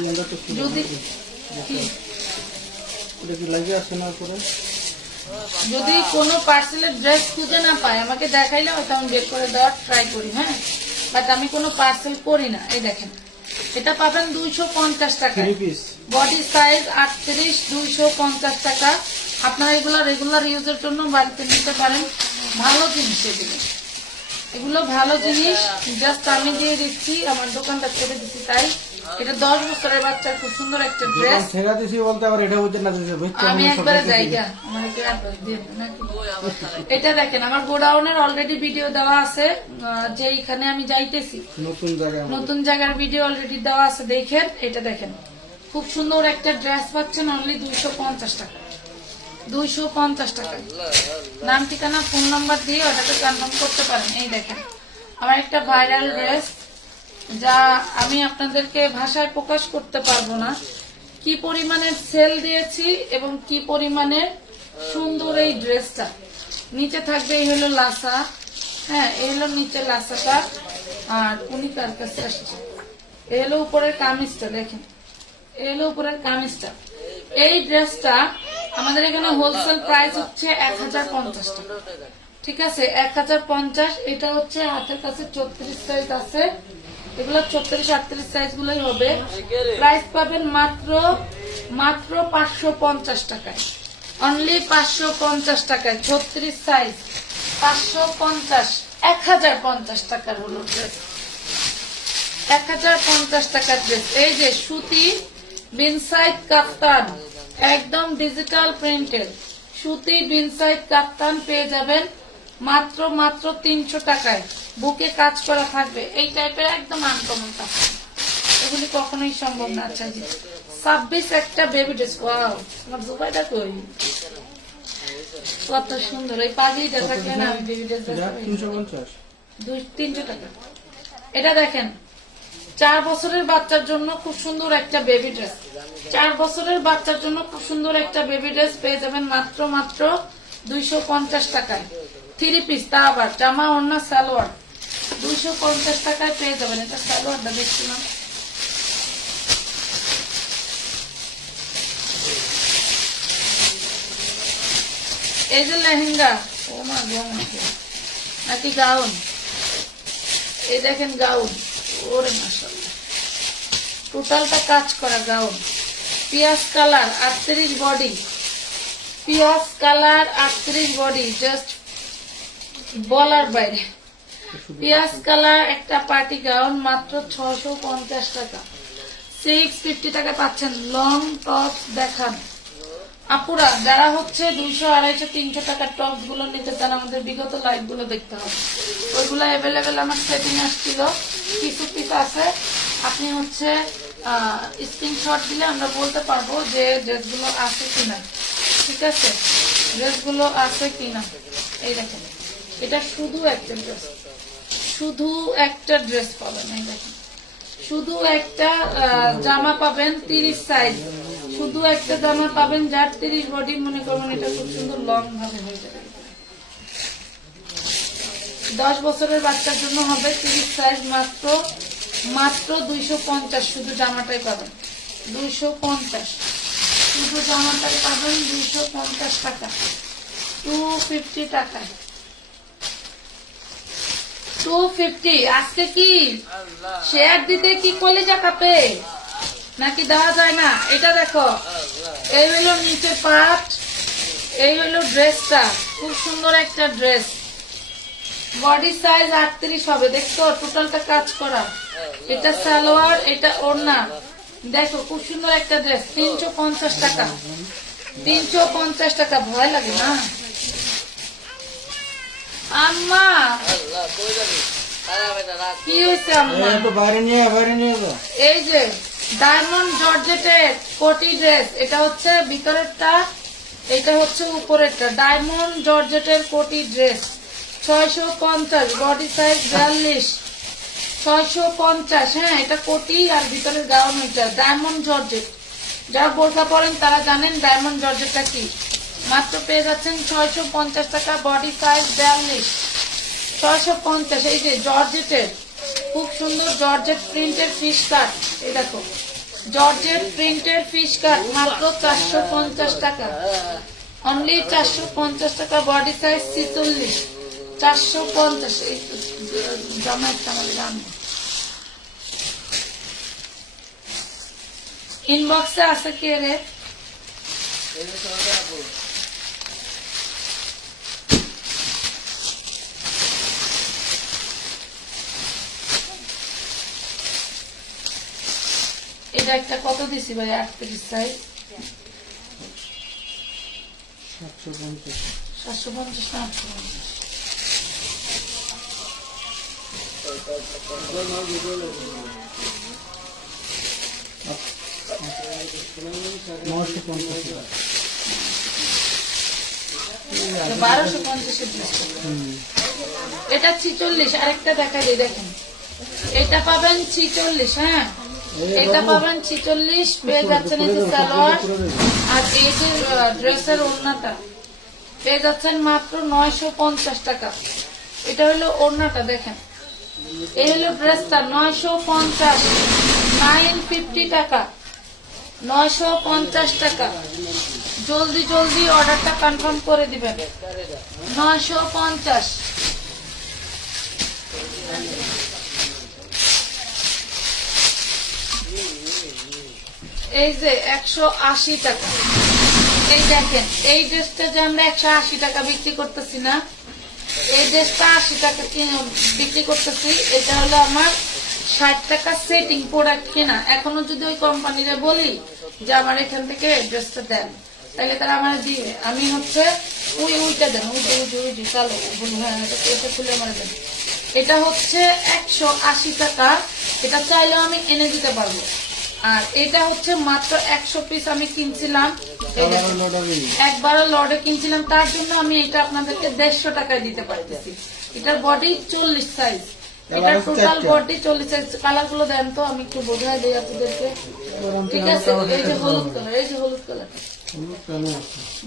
যদি লাগে আসে না করে, যদি কোনো পার্সেলের ড্রেস খুঁজে না পাই আমাকে দেখাইলে হয়তো আমি বের করে দেওয়ার ট্রাই করি, হ্যাঁ, বাট আমি কোনো পার্সেল করি না। এই দেখেন, এটা পাবেন 250 টাকা, বডি সাইজ 38, 250 টাকা। আপনারা এগুলো রেগুলার ইউজের জন্য বাড়িতে নিতে পারেন, ভালো জিনিস এগুলো, এগুলো ভালো জিনিস, জাস্ট আমি দিয়ে দিচ্ছি, আমার দোকানটা ছেড়ে দিচ্ছি, তাই এটা 10 বছরের বাচ্চার খুব সুন্দর একটা ড্রেস। ছেড়ে দিছি বলতে আবার এটা বুঝতে না দিছে, আমি একবারে জায়গা আমাকে এটা দেখেন, আমার গোডাউনের অলরেডি ভিডিও দেওয়া আছে, যে এখানে আমি যাইতেছি নতুন জায়গার ভিডিও অলরেডি দেওয়া আছে, দেখেন। এটা দেখেন, খুব সুন্দর একটা ড্রেস পাচ্ছেন অনলি 250 টাকা। 250 টাকা। নাম ঠিকানা ফোন নাম্বার দিয়ে ওটাকে কনফার্ম করতে পারেন। এই দেখেন আমার একটা ভাইরাল ড্রেস, যা আমি আপনাদেরকে ভাষায় প্রকাশ করতে পারবো না, কি পরিমাণের সেল দিয়েছি এবং কি পরিমাণের সুন্দর এই ড্রেসটা। নিচে থাকবে এই হলো লাসা, হ্যাঁ এই হলো নিচে লাসাটা, আর উনি কার কাছে আসছে, এই হলো উপরের কামিজটা, দেখেন এই হলো উপরের কামিজটা। এই ড্রেসটা আমাদের এখানে হোলসেল প্রাইস হচ্ছে 1050 টাকা, ঠিক আছে, 1050। এটা হচ্ছে হাতের কাছে 34 সাইজ আছে, এগুলো 34-38 সাইজ গুলোই হবে। প্রাইস পাবেন মাত্র 550 টাকায়। অনলি 550 টাকায় 36 সাইজ 550 1050 টাকার হলো ড্রেস 1050 টাকার ড্রেস। এই যে সুতি বিনসাইড কাফতান একদম ডিজিটাল প্রিন্টের সুতি বিনসাইড কাফতান পেয়ে যাবেন মাত্র 300 টাকায়। বুকে কাজ করা থাকবে এই টাইপের একদম আনকমন কাফতান, এগুলি কখনোই সম্ভব না। আচ্ছা জি 26 একটা বেবি ড্রেস। ওয়াও আমার জুবাইটা কই, কত সুন্দর। এই পাগড়িটা থাকলে না আমি বেবি ড্রেস 300 টাকা। এটা দেখেন 4 বছরের বাচ্চার জন্য খুব সুন্দর একটা বেবি ড্রেস, 4 বছরের বাচ্চার জন্য খুব সুন্দর একটা বেবি ড্রেস পেয়ে যাবেন মাত্র 250 টাকায়। 3 পিস, তা আবার জামা ওড়না সালোয়ার 250 টাকায় পেয়ে যাবেন। এটা সালোয়ারটা দেখছিলাম, এই যে লেহেঙ্গা, ও মা গো নাকি গাউন, এই দেখেন গাউন, ওরে মাশাআল্লাহ টোটালটা কাজ করা গাউন। পিয়াজ কালার 38 বডি, পিয়াজ কালার 38 বডি, জাস্ট বলার বাইরে। পিয়াজ কালার একটা পার্টি গাউন মাত্র 650 টাকা, 650 টাকা পাচ্ছেন। লং টপ দেখান আপুরা, যারা হচ্ছে 200, 250, 300 টাকার টপ গুলো নিতে চান আমাদের বিগত লাইভ গুলো দেখতে হবে, ওইগুলো অ্যাভেলেবেল আমার সেটিং আসছিল, কিছু পিস আছে। আপনি হচ্ছে স্ক্রিনশট দিলে আমরা বলতে পারবো যে ড্রেসগুলো আছে কিনা, ঠিক আছে, ড্রেসগুলো আছে কিনা। এই দেখেন এটা শুধু একটা ড্রেস, শুধু একটা ড্রেস পাবেন। এই দেখেন শুধু একটা জামা পাবেন 30 সাইজ, শুধু একটা জামা পাবেন যার 30 বডি। মনে করবেন এটা খুব সুন্দর লং ভাবে হয়ে যাবে। 10 বছরের বাচ্চার জন্য হবে 30 সাইজ, মাত্র 250। শুধু জামাটাই পাবেন 250, শুধু জামাটাই পাবেন 250 টাকা, 250 টাকায় 250। আজকে কি শেয়ার দিতে কি কলিজা কাঁপে নাকি দেওয়া যায় না? এটা দেখো, এই হলো নিচে পাট, এই হলো ড্রেসটা, খুব সুন্দর একটা ড্রেস, বডি সাইজ 38 হবে। দেখছো টোটালটা কাজ করা, এটা সালোয়ার, এটা ওড়না। দেখো খুব সুন্দর একটা ড্রেস, 350 টাকা, 350 টাকা। ভয় লাগে না আম্মা? কি হয়েছে আম্মা? এই যে ডায়মন্ড জর্জেটের কোটি ড্রেস, এটা হচ্ছে ভিতরেরটা, এটা হচ্ছে উপরেরটা। ডায়মন্ড জর্জেটের কোটি ড্রেস 650, বডি সাইজ 42, 650। হ্যাঁ এটা কোটি আর ভিতরের গাউন। এটা ডায়মন্ড জর্জেট, যারা বোরকা পরেন তারা জানেন ডায়মন্ড জর্জেটটা কি। মাত্র পেয়ে যাচ্ছেন 650 টাকা, বডি সাইজ 42, 650। এই যে জর্জেটের খুব সুন্দর জর্জেট প্রিন্টের ফিশ কাট, এই দেখো জর্জেট প্রিন্টের ফিশ কাট মাত্র 450 টাকা, অনলি 450 টাকা, বডি সাইজ 46, 450। এই জামাইটা আমাদের জানবো, ইনবক্সে আছে কে রে? এটা একটা কত দিছি ভাই? 38 সাইজ 750, 750 না 850। এটা 46। আরেকটা দেখা যায়, দেখেন এটা পাবেন 46। হ্যাঁ এটা পাবেন 46, পেয়ে যাচ্ছেন এই যে সালোয়ার আর এই যে ড্রেসের ওড়নাটা পেয়ে যাচ্ছেন মাত্র 950 টাকা। এটা হলো ওড়নাটা, দেখেন এই হলো ড্রেসটা 950, 950 টাকা, 950 টাকা। জলদি জলদি অর্ডারটা কনফার্ম করে দিবেন, 950। এই যে 180 টাকা, এই দেখেন, এই ড্রেসটা যে আমরা 180 টাকা বিক্রি করতেছি না, এই ড্রেসটা 80 টাকা বিক্রি করতেছি, এটা হলো আমার 60 টাকা সেটিং প্রোডাক্ট কেনা। এখনো যদি ওই কোম্পানিরে বলি যে আমার এখান থেকে ড্রেসটা দেন, তাহলে তারা আমার দিবে। আমি হচ্ছে ওইটা দেন, ওই চালো হ্যাঁ, এটা খুলে আমার দেন। এটা হচ্ছে 180 টাকা, এটা চাইলেও আমি এনে দিতে পারবো। আর এটা হচ্ছে মাত্র 100 পিস আমি কিনছিলাম, একবারও লটে কিনছিলাম, তার জন্য আমি এটা আপনাদেরকে 150 টাকায় দিতে পারতেছি। এটার বডি 40 সাইজ, এটার টোটাল বডি 40 সাইজ। কালার গুলো দেন তো, আমি একটু বোঝাই দিই আপনাদেরকে। ঠিক আছে, এই যে হলুদ কালার, এই যে হলুদ কালার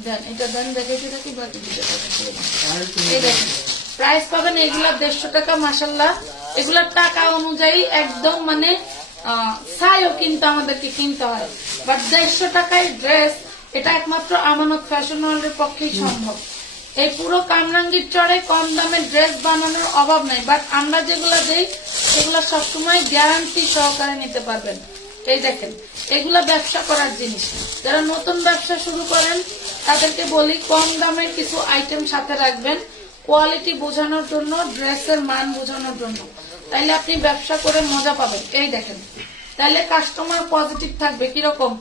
দেন, এটা দেন, দেখাইতে থাকি বাকি দিতে পারবেন। এই দেখেন প্রাইস পাবেন এগুলা 150 টাকা। মাশাল্লাহ, এগুলার টাকা অনুযায়ী একদম মানে সাইও কিন্তু আমাদেরকে কিনতে হয়, বাট 150 টাকায় ড্রেস, এটা একমাত্র আমানত ফ্যাশন ওয়ার্ল্ডের পক্ষেই সম্ভব। এই পুরো কামরাঙ্গীর চরে কম দামে ড্রেস বানানোর অভাব নাই, বাট আমরা যেগুলা দেই সেগুলো সবসময় গ্যারান্টি সহকারে নিতে পারবেন। এই দেখেন, এগুলা ব্যবসা করার জিনিস। যারা নতুন ব্যবসা শুরু করেন তাদেরকে বলি কম দামের কিছু আইটেম সাথে রাখবেন, কোয়ালিটি বোঝানোর জন্য, ড্রেসের মান বোঝানোর জন্য। তাইলে আপনি ব্যবসা করে মজা পাবেন। এই দেখেন, তাইলে কাস্টমার পজিটিভ থাকবে। কিরকম,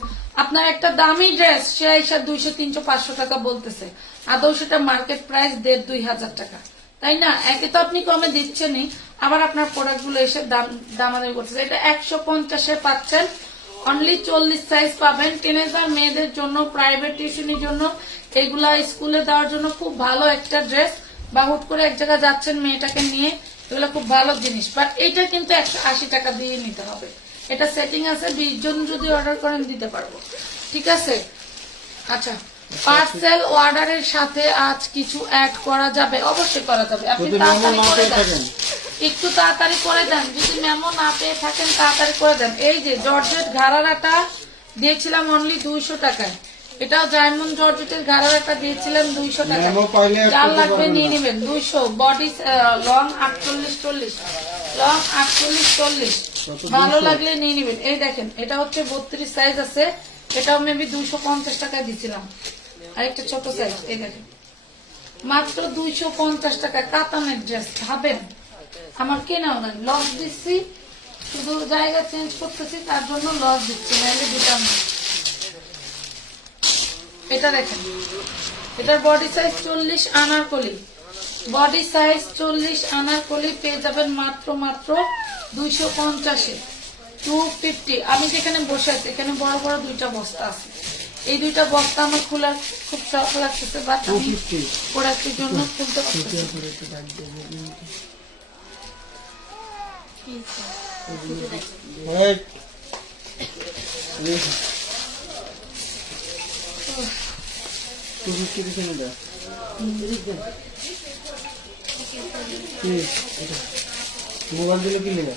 আপনার একটা দামি ড্রেস সে আইসা 200, 300, 500 টাকা বলতেছে, আদৌ সেটা মার্কেট প্রাইস 1,500-2,000 টাকা, তাই না? একে তো আপনি কমে দিচ্ছেনই, আবার আপনার প্রোডাক্ট গুলো এসে দামাদামি করতেছে। এটা 150-এ পাচ্ছেন, অনলি 40 সাইজ পাবেন। টিনেজার মেয়েদের জন্য, প্রাইভেট টিউশনের জন্য, এগুলা স্কুলে দেওয়ার জন্য খুব ভালো একটা ড্রেস। বা হুট করে এক জায়গায় যাচ্ছেন মেয়েটাকে নিয়ে, এগুলো খুব ভালো জিনিস। বাট এটা কিন্তু 180 টাকা দিয়ে নিতে হবে। এটা সেটিং আছে, 20 জন যদি অর্ডার করেন দিতে পারবো। ঠিক আছে, আচ্ছা পার্সেল অর্ডারের সাথে আজ কিছু অ্যাড করা যাবে? অবশ্যই করা যাবে। আপনি তাড়াতাড়ি করে দেন, একটু তাড়াতাড়ি করে দেন। যদি মেমো না পেয়ে থাকেন তাড়াতাড়ি করে দেন। এই যে জর্জেট ঘাড়ারাটা দিয়েছিলাম অনলি 200 টাকায়, এটাও ডায়মন্ড জর্জেটের ঘাড়ারাটা দিয়েছিলাম 200 টাকা। যার লাগবে নিয়ে নেবেন। 200, বডি লং 48-40, লং 48-40, ভালো লাগলে নিয়ে নেবেন। এই দেখেন, এটা হচ্ছে 32 সাইজ আছে, এটাও মেবি 250 টাকায় দিছিলাম। আরেকটা ছোট সাইজ, এই দেখেন মাত্র 250 টাকায় কাতানের ড্রেস। ভাবেন আমার কেনাও নাই, লস দিচ্ছি, শুধু জায়গা চেঞ্জ করতেছি, তার জন্য লস দিচ্ছি, নাহলে দিতাম না। এটা দেখেন, এটার body size 40 Anarkali, body size 40 Anarkali পেয়ে যাবেন মাত্র 250-এ, 250। আমি যেখানে বসে আছি এখানে বড় বড় 2টা বস্তা আছে, এই 2টা বস্তা আমার খোলার খুব শখ লাগতেছে, বাট আমি প্রোডাক্টের জন্য খুলতে পারতেছি। মোবাইল দিলে কি নেবে?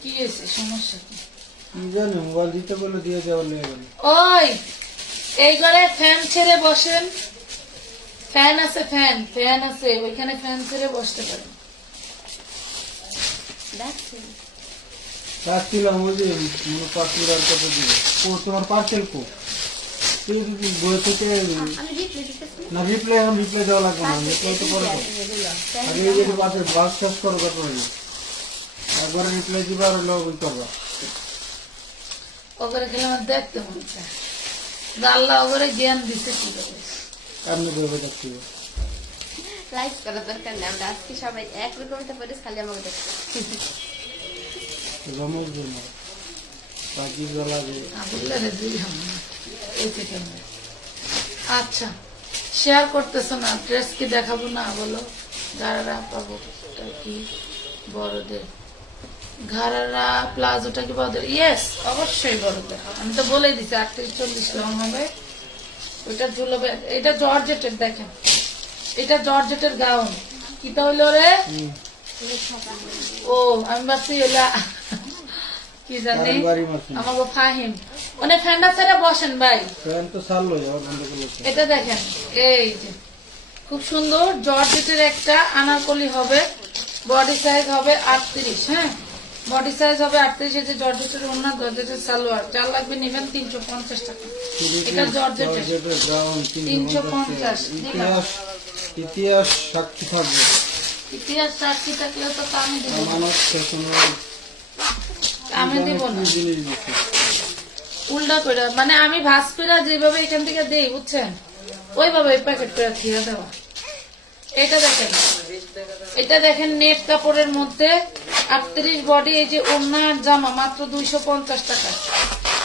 কি হয়েছে, সমস্যা কি? কি জানি, মোবাইল দিতে বলে দিয়ে যাওয়ার নিয়ে গেল। ওই এই ঘরে ফ্যান ছেড়ে বসেন, ফ্যান আছে, ফ্যান আছে, ওইখানে ফ্যান ছেড়ে বসতে পারেন। রাখছিলাম ওই যে পার্সেল আর কত দিবে। ও তোমার পার্সেল কো তুই বই থেকে না রিপ্লাই, এখন রিপ্লাই দেওয়া লাগবে না, রিপ্লাই তো পরে আগে এই যে পার্সেল বাস শেষ করো, তারপরে একবার রিপ্লাই দিবা আর লগ ইন করবা। ওগুলো খেলে আমার দেখতে মন চায়, আল্লাহ ওগুলো জ্ঞান দিতে কি করে আপনি ভেবে দেখতে লাইক করার দরকার নেই, আমরা আজকে সবাই একরকম হতে পারি, খালি আমাকে দেখতে রমেশ জন্য বাকি লাগে। আচ্ছা শেয়ার করতেছো না, ড্রেস কি দেখাবো না বলো? গারারা পাবো কি বড়দের, ঘাড়ারা প্লাজোটা কি বড়দের? ইয়েস, অবশ্যই বড়দের। আমি তো বলে দিচ্ছি 38-40 লং হবে, ওইটা ঝুলবে। এটা জর্জেটের, দেখেন এটা জর্জেটের গাউন। কি তাহলে রে? ও আমি ভাবছি এলা কি জানি আমাকে ফাহিম। অনেক ফ্যান্ডা ছেড়ে বসেন ভাই, ফ্যান তো ছাড়লো, বন্ধ করলো। এটা দেখেন, এই যে খুব সুন্দর জর্জেটের একটা আনারকলি হবে, বডি সাইজ হবে 38। হ্যাঁ, বডি সাইজ হবে 38। এই যে জর্জেটের ওড়না, জর্জেটের সালোয়ার, যা লাগবে নেবেন 350 টাকা। এটা জর্জেটের ব্রাউন 350। ইতিহাস সাক্ষী থাকবে, ইতিহাস সাক্ষী থাকলেও তো কামে দিব, আমানত ফ্যাশন কামে দিব না জিনিস দিচ্ছে। উল্টা করে, মানে আমি ভাজ করে যেভাবে এখান থেকে দেই বুঝছেন, ওইভাবে প্যাকেট করে দিয়ে দেওয়া। এটা দেখেন, এটা দেখেন নেট কাপড়ের মধ্যে 38 বডি। এই যে ওড়না আর জামা মাত্র 250 টাকা,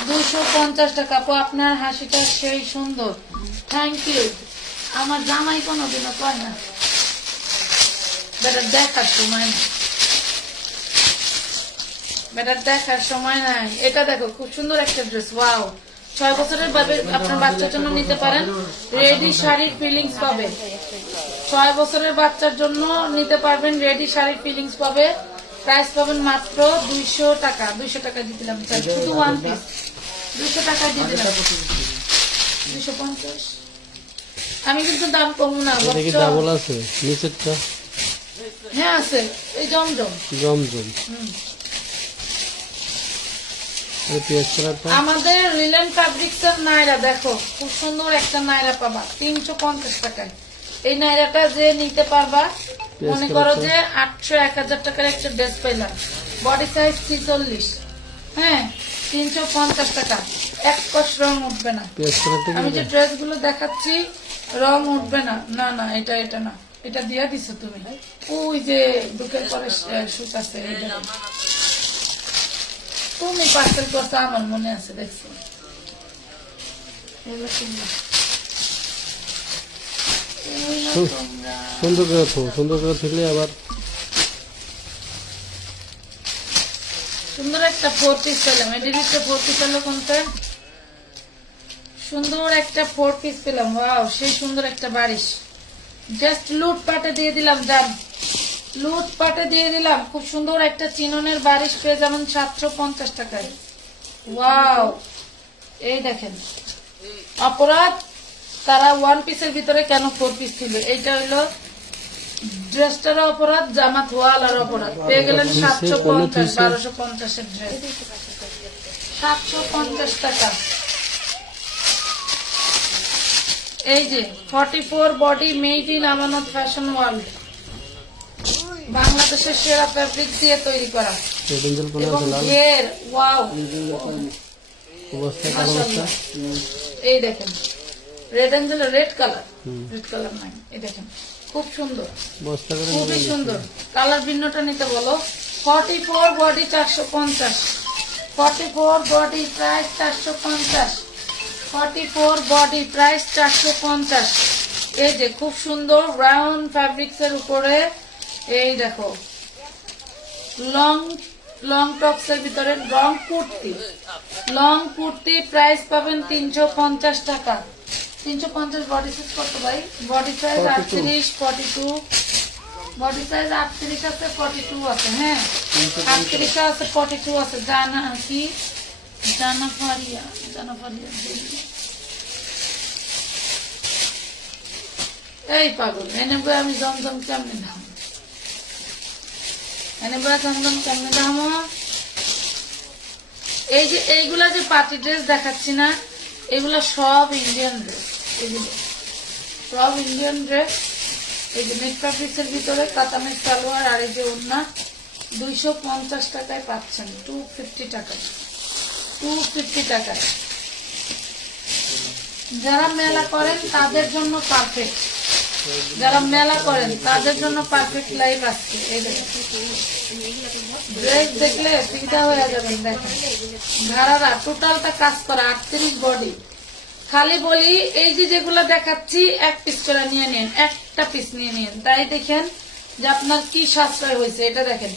250 টাকা। আপু আপনার হাসিটা সেই সুন্দর, থ্যাংক ইউ। আমার জামাই কোনোদিনও কয় না, বেটার দেখার সময় না, বেটার দেখার সময় নাই। এটা দেখো খুব সুন্দর একটা ড্রেস, ওয়াও। 6 বছরের আপনার বাচ্চার জন্য নিতে পারেন, রেডি শাড়ির ফিলিংস পাবে। 6 বছরের বাচ্চার জন্য নিতে পারবেন, রেডি শাড়ির ফিলিংস পাবে। প্রাইস পাবেন মাত্র 200 টাকা। 200 টাকা দিয়ে দিলাম, শুধু ওয়ান পিস 200 টাকা দিয়ে দিলাম, 250। আমি কিন্তু দাম কম না, ডাবল আছে নিচেরটা? হ্যাঁ আছে, এই জমজম। আমাদের লিলেন ফ্যাব্রিক্স এর নাইরা দেখো, খুব সুন্দর একটা নাইরা পাবা 350 টাকায়। এই নাইরাটা যে নিতে পারবা, মনে করো যে 800-1000 টাকার একটা ড্রেস পাইলাম, বডি সাইজ 46। হ্যাঁ, 350 টাকা। এক কষ রং উঠবে না। আমি যে ড্রেস গুলো দেখাচ্ছি রং উঠবে না, না না, এটা না, এটা দিয়া দিছো তুমি। ওই যে বুকের পরে সুত আছে, তুমি পার্সেল করছো, আমার মনে আছে, দেখছো। সুন্দর করে থাকলে আবার সুন্দর একটা 4 পিস পেলাম। এটির ভিতরে 4 পিস হলো কোনটা? সুন্দর একটা 4 পিস পেলাম, ওয়াও, সেই সুন্দর একটা বারিশ। জাস্ট লুট পাটে দিয়ে দিলাম, জান, লুট পাটে দিয়ে দিলাম। খুব সুন্দর একটা চিননের বারিশ পেয়ে যাবেন 750 টাকায়, ওয়াও। এই দেখেন, অপরাধ তারা 1 পিসের ভিতরে কেন 4 পিস ছিল? এইটা হইলো ড্রেসটারও অপরাধ, জামা থোয়ালার অপরাধ। পেয়ে গেলেন 750, 1250 এর ড্রেস, 750 টাকা। এই যে 44 বডি, মেড ইন আমানত ফ্যাশন ওয়ার্ল্ড, বাংলাদেশের সেরা ফ্যাব্রিক দিয়ে তৈরি করা। এবং ঘের, ওয়াও, এই দেখেন রেড এঞ্জেল, রেড কালার নাই, এই দেখেন খুব সুন্দর, খুবই সুন্দর। কালার ভিন্নটা নিতে বলো। 44 body 450, 44 body price 450, 44 body price 450। এই যে খুব সুন্দর ব্রাউন ফ্যাব্রিক্স এর উপরে, এই দেখো লং টপস এর ভিতরে লং কুর্তি, প্রাইস পাবেন 350 টাকা। 350 বডি সাইজ কত ভাই? বডি সাইজ 38, 42, বডি সাইজ 38 আছে, 42 আছে। হ্যাঁ, 38 আছে, 42 আছে। জানা কি জানা ফারিয়া এই পাগল, এনে বই আমি জমজম কেমনে দাম, এনে বই জমজম কেমনে দাম। এই যে এইগুলা যে পার্টি ড্রেস দেখাচ্ছি না, এগুলা সব ইন্ডিয়ান ড্রেস, এগুলো সব ইন্ডিয়ান ড্রেস। এই যে নেট ফ্যাব্রিক্স এর ভিতরে কাতানের সালোয়ার, আর এই যে ওড়না 250 টাকায় পাচ্ছেন, 250 টাকায়, 250 টাকায়। যারা মেলা করেন তাদের জন্য পারফেক্ট, যারা মেলা করেন তাদের জন্য পারফেক্ট লাইভ আসছে। এই দেখেন ড্রেস দেখলে ফিদা হয়ে যাবেন। দেখেন ঘাড়ারা টোটালটা কাজ করা, 38 বডি। খালি বলি এই যে যেগুলো দেখাচ্ছি এক পিস করে নিয়ে নেন, একটা পিস নিয়ে নেন, তাই দেখেন যে আপনার কি সাশ্রয় হয়েছে। এটা দেখেন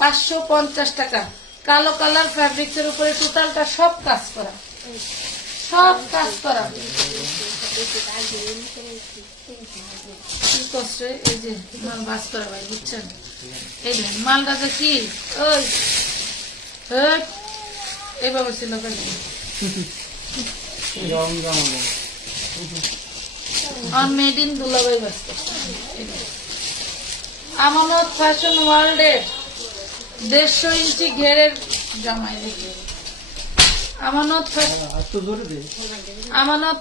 550 টাকা, কালো কালার ফ্যাব্রিক্স এর উপরে টোটালটা সব কাজ করা, সব কাজ করা। কি করছে এই যে মাল বাস করা ভাই, বুঝছেন? এই দেখেন মালটা যে কি, ওই এইভাবে ছিল আর মেড ইন দুলাভাই বাস্ত। আমানত ফ্যাশন ওয়ার্ল্ডের 150 ইঞ্চি ঘেরের জামাই দেখি। আমানত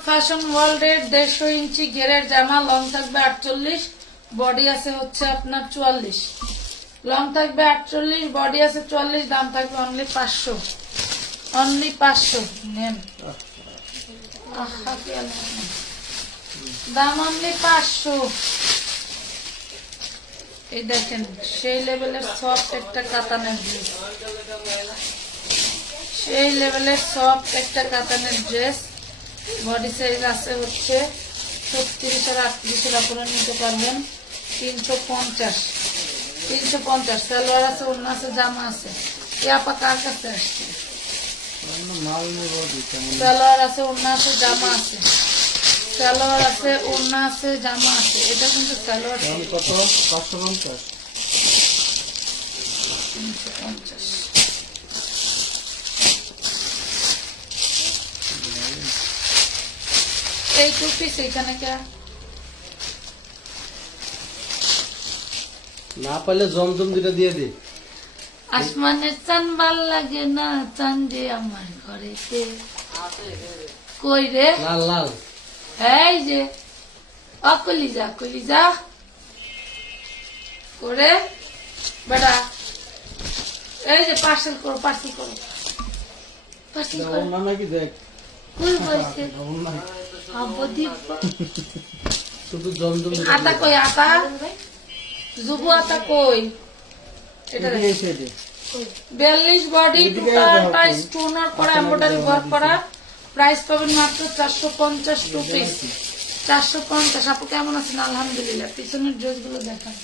ফ্যাশন ওয়ার্ল্ডের 150 ইঞ্চি ঘেরের জামা, লং থাকবে 48, বডি আছে হচ্ছে আপনার 44। লং থাকবে 48, বডি আছে 44, দাম থাকবে অনলি 500। অনলি 500 নেন। দাম অনলি 500। এই দেখেন সেই লেভেলের সফট একটা কাতানের ড্রেস, সেই লেভেলের সফট একটা কাতানের ড্রেস। বডি সাইজ আছে হচ্ছে 36 আর 38, আপনারা নিতে পারবেন 350। 350 সালোয়ার আছে, ওড়না আছে, জামা আছে। এই আপা কার কাছে আসছে? সালোয়ার আছে, ওড়না আছে, জামা আছে। সালোয়ার আছে, ওড়না আছে, জামা আছে। এটা কিন্তু সালোয়ার কত? 550। 350। এই 2 পিস এখানে কে না পারলে জমজম দুটো দিয়ে দে। আসমানের চান ভাল লাগে না, চান যে আমার ঘরেতে। কই রে? লাল লাল। এই যে কলিজা কলিজা করে বেটা, এই যে পার্সেল করো, পার্সেল করো, পার্সেল করো। না নাকি দেখ কই বসে আব্বু দিব শুধু জমজম আটা কই? আটা জুবু আটা কই? এটা দিয়ে এসে দে। 42 বডি, টোটালটা স্টোনার করা, এমব্রয়ডারি ওয়ার্ক করা। প্রাইস পাবেন মাত্র 450 টু পিস। 450। আপু কেমন আছেন? আলহামদুলিল্লাহ। পিছনের ড্রেস গুলো দেখান।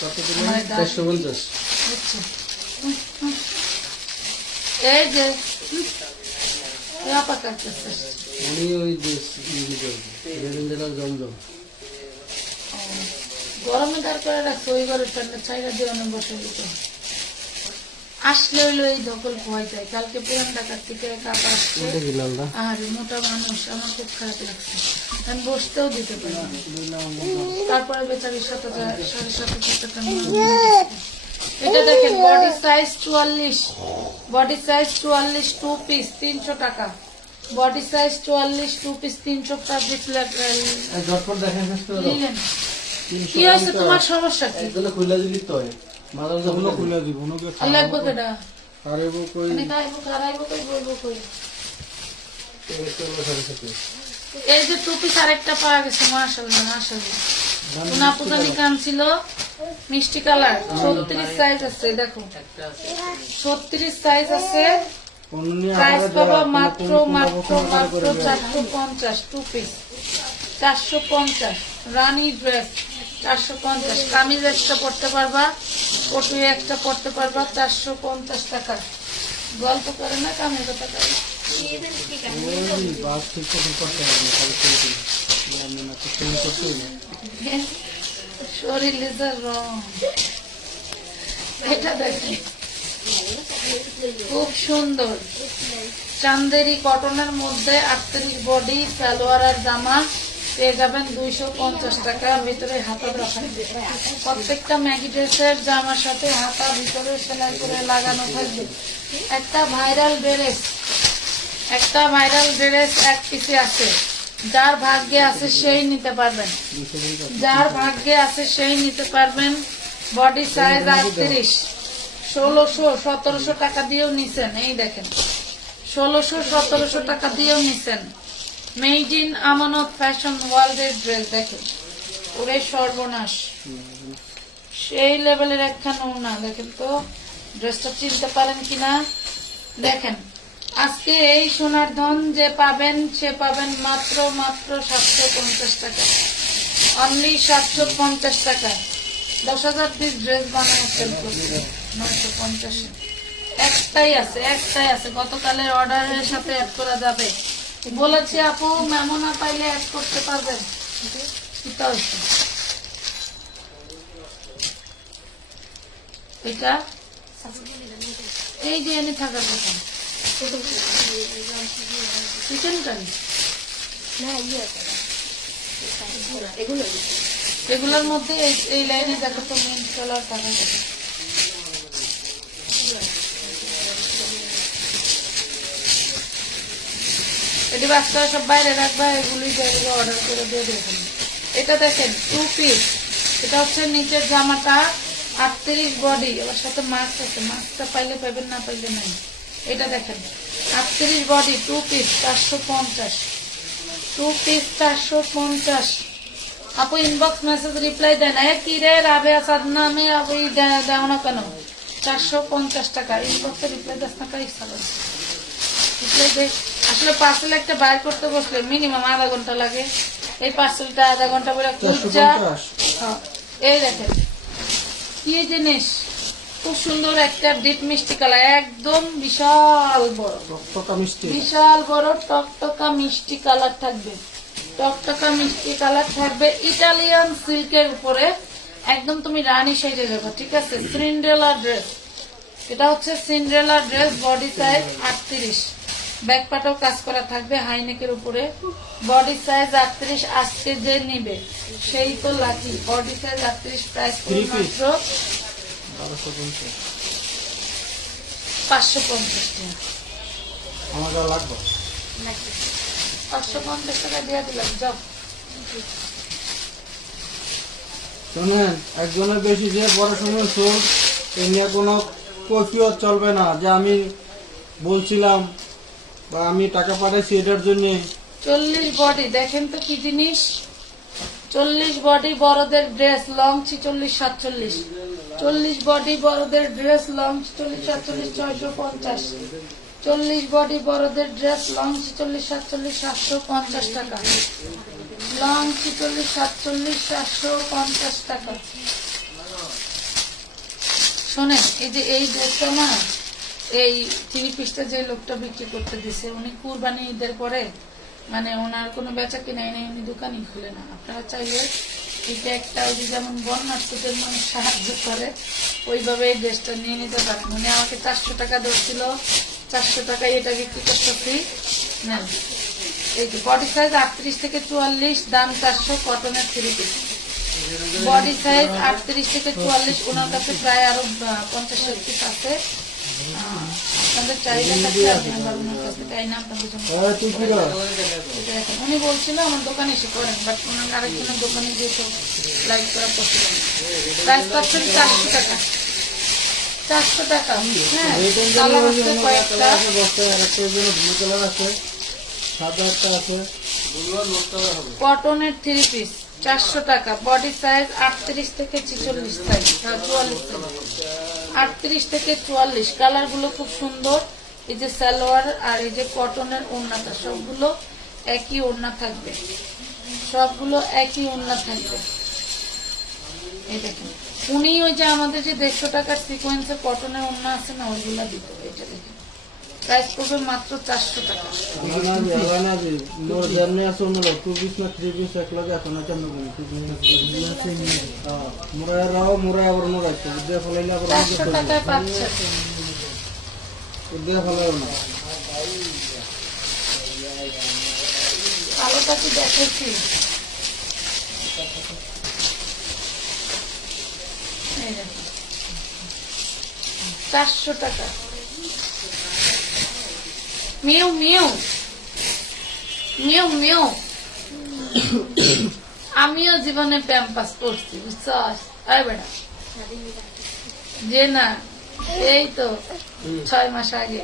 কত দিলে? 450। আচ্ছা। এই যে আপা কাটতেছে, উনি ওই জমজম গরমে দাঁড় করে রাখছে, ওই ঘরে ঠান্ডা ছাইরা দিয়ে অনেক বসে দিত। আসলে হইলো এই ধকল খোয়াই যায়। কালকে প্রেম ঢাকার থেকে কাপড় আসছে, আর মোটা মানুষ, আমার খুব খারাপ লাগছে। আমি বসতেও দিতে পারি না। তারপরে বেচারি 7,500 টাকা নিয়ে। এটা দেখেন body size 44, body size 44, 2 piece 300 টাকা। বডি সাইজ 44, 2 পিস 300 টাকা। নিলেন কি হয়েছে? তোমার সমস্যা কি? খুলে দিলি তো খুলে দিব লাগবে কেডা? আরেবো কই খাইবো খারাইবো কই বলবো কই? এই যে 2 পিস আরেকটা পাওয়া গেছে, মাশাআল্লাহ মাশাআল্লাহ। উনা পুজানি কাম ছিল মিষ্টি কালার, 36 সাইজ আছে। দেখো 36 সাইজ আছে। প্রাইস পাবো মাত্র মাত্র মাত্র 450 2 পিস। 450 রানী ড্রেস 450। কামিজ একটা পড়তে পারবা, পটুই একটা পড়তে পারবা, 450 টাকা। গল্প করে না কামের কথা করে। শরীরে যা রং, এটা দেখেন খুব সুন্দর। চান্দেরি কটনের মধ্যে 38 বডি, সালোয়ার আর জামা পেয়ে যাবেন 250 টাকা। ভিতরে হাতা রাখা, প্রত্যেকটা ম্যাগি ড্রেসের জামার সাথে হাতা ভিতরে সেলাই করে লাগানো থাকবে। একটা ভাইরাল ড্রেস, একটা ভাইরাল ড্রেস এক পিসে আছে। যার ভাগ্যে আছে সেই নিতে পারবেন, যার ভাগ্যে আছে সেই নিতে পারবেন। বডি সাইজ 38, 1600-1700 টাকা দিয়েও নিছেন। এই দেখেন 1600-1700 টাকা দিয়েও নিছেন। মেড ইন আমানত ফ্যাশন ওয়ার্ল্ডের ড্রেস দেখেন, ওরে সর্বনাশ, সেই লেভেলের একখান ওড়না। দেখেন তো ড্রেসটা চিনতে পারেন কিনা দেখেন। আজকে এই সোনার ধন যে পাবেন সে পাবেন মাত্র মাত্র 750 টাকা। অনলি 750 টাকা। 10,000 পিস ড্রেস বানানো সেল করছে 950। একটাই আছে, একটাই আছে। গতকালের অর্ডারের সাথে অ্যাড করা যাবে বলেছি আপু, মেমো না পাইলে অ্যাড করতে পারবেন। এটা এই যে এনে থাকার কথা, চিকেন কারি না এগুলো এগুলোর মধ্যে এই লাইনে দেখো তো মেন কালার টাকা যাবে। এটি বাচ্চারা সব বাইরে রাখবা, এগুলি জায়গায় অর্ডার করে দিয়ে দেবেন। এটা দেখেন 2 পিস, এটা হচ্ছে নিচের জামাটা 38 বডি, এবার সাথে মাস্ক আছে, মাস্কটা পাইলে পাইবেন, না পাইলে নাই। এটা দেখেন 38 বডি 2 পিস 450, 2 পিস 450। আপু ইনবক্স মেসেজ রিপ্লাই দেন, কি রে রাবেয়া সাদনা আমি আপনি দেও না কেন? 450 টাকা ইনবক্সে রিপ্লাই দাস না কাই সালাম রিপ্লাই দে। আসলে পার্সেল একটা বাইর করতে বসলে মিনিমাম আধা ঘন্টা লাগে, এই পার্সেলটা আধা ঘন্টা পরে খুঁজা। এই দেখেন কি জিনিস, খুব সুন্দর একটা ডিপ মিষ্টি কালার, একদম বিশাল বড় বিশাল বড় টকটকা মিষ্টি কালার থাকবে, টকটকা মিষ্টি কালার থাকবে ইটালিয়ান সিল্কের উপরে, একদম তুমি রানী সেজে যাবে। ঠিক আছে, সিন্ড্রেলা ড্রেস, এটা হচ্ছে Cinderella dress, body size 38, back পাটাও কাজ করা থাকবে হাইনেকের উপরে, বডি সাইজ 38। আজকে যে নিবে সেই তো লাকি, বডি সাইজ 38, প্রাইস মাত্র 550 টাকা। আমাকে লাগবে 550 টাকা দিয়ে দিলাম, যাও। শোনেন, একজনের বেশি যে পড়াশোনা চোর এ নিয়ে কোনো কৈফিয়ত চলবে না যে আমি বলছিলাম বা আমি টাকা পাঠাইছি এটার জন্য। 40 বডি দেখেন তো কি জিনিস, 40 বডি বড়দের ড্রেস লং 46 47, 40 বডি বড়দের ড্রেস লং 46 47 650, 40 বডি বড়দের ড্রেস লং 46 47 750 টাকা, লং 46 47 750 টাকা। শোনেন, এই যে এই ড্রেসটা না, এই 3 পিসটা যে লোকটা বিক্রি করতে দিছে, উনি কুরবানি ঈদের পরে মানে ওনার কোনো বেচা কিনাই নেই, উনি দোকানই খুলে না। আপনারা চাইলে এটা একটা ওই যে যেমন বন্যার্থীদের মানুষ সাহায্য করে ওইভাবে এই ড্রেসটা নিয়ে নিতে পারেন। উনি আমাকে 400 টাকা ধরছিল, 400 টাকায় এটা বিক্রি করতেছি, নেন। এই যে বডি সাইজ 38 থেকে 44, দাম 400, কটনের 3 পিস, বডি সাইজ 38 থেকে 44। ওনার কাছে প্রায় আরো 50 পিস আছে, আপনাদের চাহিদা থাকলে আপনার ওনার কাছে তাই না আপনাদের জন্য। উনি বলছিল আমার দোকানে এসে করেন, বাট ওনার আরেকজনের দোকানে গিয়ে তো লাইভ করা পসিবল না। প্রাইস পাচ্ছেন 400 টাকা, 400 টাকা। হ্যাঁ, কালার আছে কয়েকটা, কটনের 3 পিস 400 টাকা, বডি সাইজ 38 থেকে 46 সাইজ, 44 38 থেকে 44। কালার গুলো খুব সুন্দর, এই যে সালোয়ার আর এই যে কটনের ওড়নাটা সবগুলো একই ওড়না থাকবে, সবগুলো একই ওড়না থাকবে। এই দেখেন, উনি ওই যে আমাদের যে 150 টাকার সিকোয়েন্সের কটনের ওড়না আছে না, ওইগুলা দিত। এটা দেখেন প্রাইস পড়বে মাত্র 400 টাকা। আলোটা কি দেখেছি, 400 টাকা। মিউ মিউ মিউ মিউ, আমিও জীবনে প্যাম্পাস করছি, বুঝছস? আরে বেটা যে না, এই তো 6 মাস আগে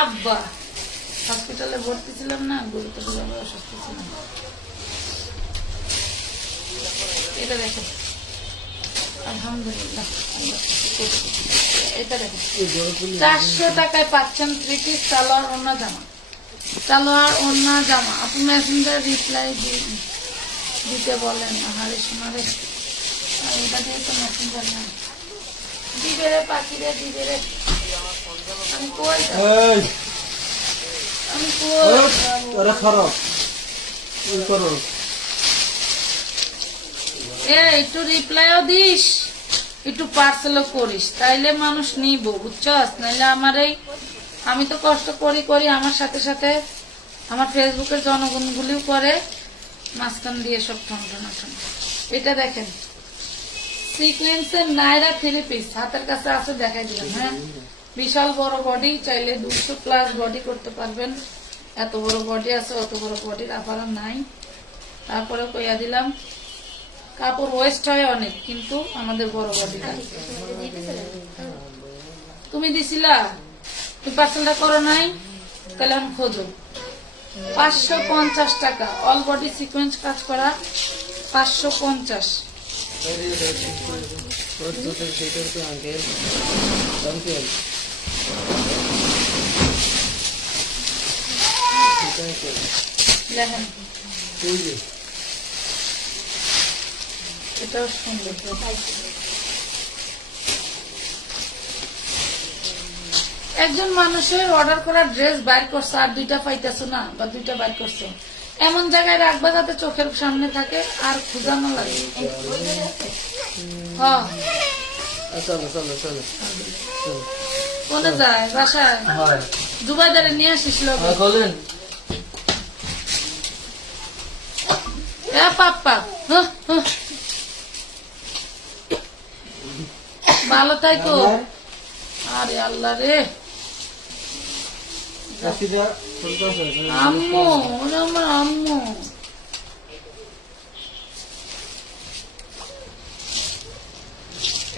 আব্বা হসপিটালে ভর্তি ছিলাম না, গুরুতর ভাবে অসুস্থ ছিলাম। এটা দেখো, আলহামদুলিল্লাহ, এটা দেখো 400 টাকায় পাচ্ছেন 3 পিস সালোয়ার ওড়না জামা, সালোয়ার ওড়না জামা। আপনি মেসেঞ্জার রিপ্লাই দিতে বলেন, আহারে সোনারে, এটা দিয়ে তো মেসেঞ্জার না, দিবে রে পাখি রে, দিবে রে। আমি কই একটু রিপ্লাইও দিস, একটু পার্সেলও করিস, তাইলে মানুষ নিব, বুঝছস? নাইলে আমার এই আমি তো কষ্ট করি আমার সাথে সাথে আমার ফেসবুকের জনগণগুলিও করে, মাঝখান দিয়ে সব ঠন। এটা দেখেন সিকোয়েন্সের নাইরা 3 পিস, হাতের কাছে আছে দেখাই দিলাম। হ্যাঁ, বিশাল বড় বডি, চাইলে 200+ বডি করতে পারবেন। এত বড় বডি আছে, অত বড় বডির আপারা নাই। তারপরে কইয়া দিলাম কাপড় ওয়েস্ট হয় অনেক, কিন্তু আমাদের বড় বডি লাগে। তুমি দিছিলা, তুমি পার্সেলটা করো নাই, তাহলে আমি খোঁজো। 550 টাকা, অল বডি সিকোয়েন্স কাজ করা, 550। দেখেন এটাও সুন্দর। একজন মানুষের অর্ডার করা ড্রেস বাইর করছে আর 2টা পাইতেছো না, বা 2টা বাইর করছো, এমন জায়গায় রাখবা যাতে চোখের সামনে থাকে আর খুঁজানো লাগে। হ্যাঁ, কোনে যায় বাসায়? জুবাইদারে নিয়ে আসিস লোক। পাপ্পা ভালো তাই তো। আরে আল্লাহ রে, আম্মু, ওরে আমার আম্মু।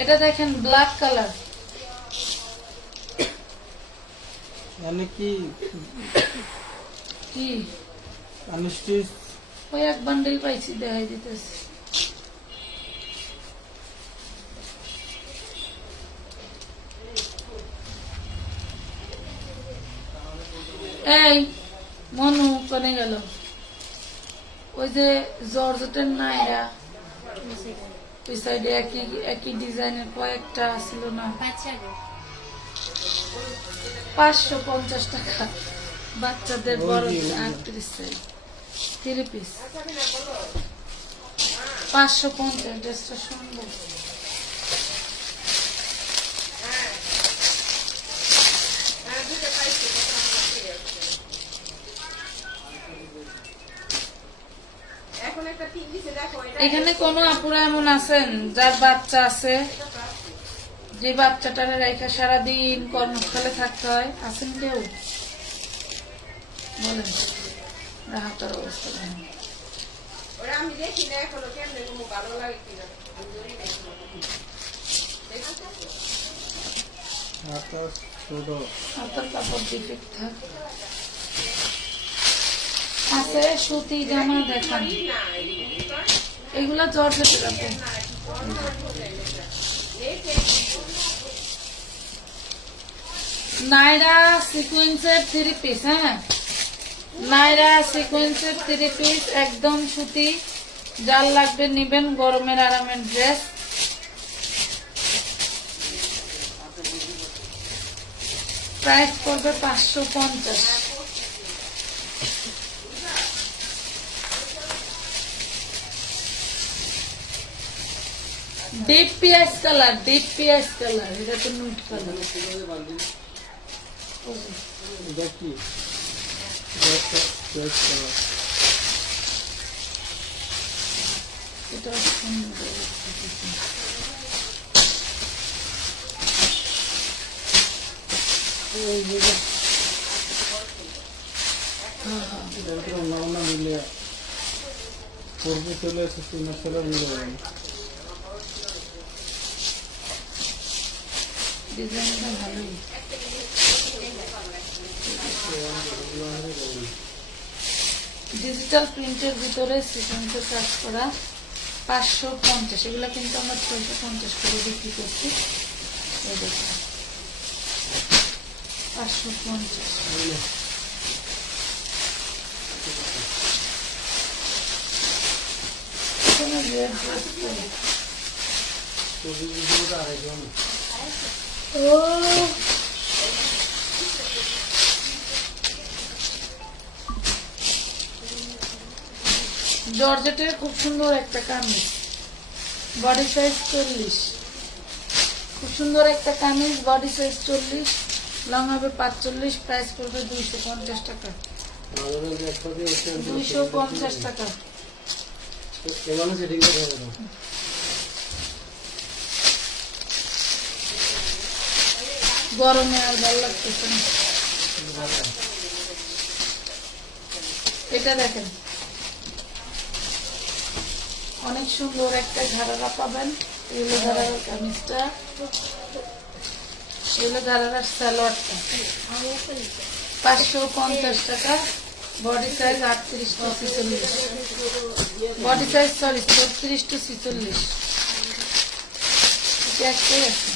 এটা দেখেন ব্ল্যাক কালার, মানে কি কি আনস্টিচ ওই এক বান্ডেল পাইছি, দেখাই দিতেছি। এই মনু কোনে গেল? ওই যে জর্জেটের নাইরা, ওই সাইডে একই ডিজাইনের কয়েকটা ছিল না? 550 টাকা, বাচ্চাদের বড় 38 সাইজ 3 পিস, 550। ড্রেসটা সুন্দর। এখানে কোন আপুরা এমন আছেন যার বাচ্চা আছে, যে বাচ্চাটারে রেখা সারাদিন কর্মস্থলে থাকতে হয়? আছেন কেউ? বলেন, রাহাতের অবস্থা দেখেন। হাতের কাপড় ডিফেক্ট থাক আছে, সুতি জামা দেখান। এগুলা জর্জেটের কাপড়। নাইরা সিকোয়েন্সের 3 পিস। হ্যাঁ, নাইরা সিকোয়েন্সের 3 পিস, একদম সুতি। যার লাগবে নিবেন, গরমের আরামের ড্রেস। প্রাইস পড়বে 550। ডিপ পিয়াজ কালার, ডিপ পিয়াজ কালার, এটা তো নুট কালার। এটা সুন্দর। মিলে পূর্বে চলে এসেছি, মশলা মিলে ডিজাইনটা ভালোই। ডিজিটাল প্রিন্টের ভিতরে সিকোয়েন্সের কাজ করা, 550। এগুলো কিন্তু আমরা 650 করে বিক্রি করছি। 550। জর্জেটের খুব সুন্দর একটা কামিজ, বডি সাইজ 40। খুব সুন্দর একটা কামিজ, বডি সাইজ 40, লং হবে 45, প্রাইস পড়বে 250 টাকা। 250 টাকা। গরমে আর ভালো লাগতেছে না। এটা দেখেন অনেক সুন্দর একটা ঘাড়ারা পাবেন। এগুলো ঘাড়ার কামিজটা, এগুলো ঘাড়ার সালোয়ারটা 550 টাকা। Body size 38 to 46, body size 34 to 46। একটাই আছে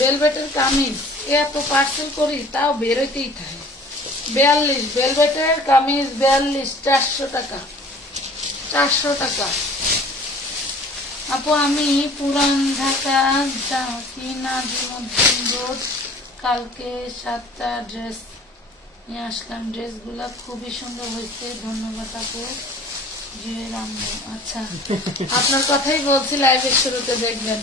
বেলভেটের কামিজ। এত পার্সেল করি তাও বেরোইতেই থাকে। 42 বেলভেটের কামিজ 42, 400 টাকা। 400 টাকা। আপু আমি পুরান ঢাকা নাজিমুদ্দিন রোড কালকে 7টা ড্রেস নিয়ে আসলাম। ড্রেসগুলা খুবই সুন্দর হয়েছে, ধন্যবাদ আপু। জি রামু, আচ্ছা আপনার কথাই বলছি লাইভের শুরুতে, দেখবেন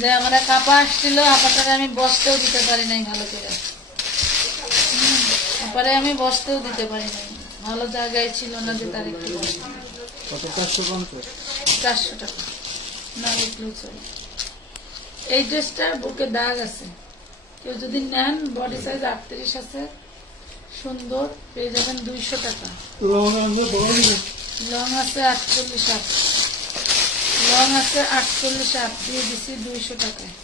যে আমার এক আপা আসছিল, আপাটারে আমি বসতেও দিতে পারি নাই ভালো করে। তারপরে আমি বসতেও দিতে পারি নাই, ভালো জায়গায় ছিল না যে তার একটু বসতে। 400 টাকা না লিখলেও চলে। এই ড্রেসটার বুকে দাগ আছে, কেউ যদি নেন বডি সাইজ 38 আছে, সুন্দর, পেয়ে যাবেন 200 টাকা। লং আছে 48, লং আছে 48, দিয়ে দিচ্ছি 200 টাকায়।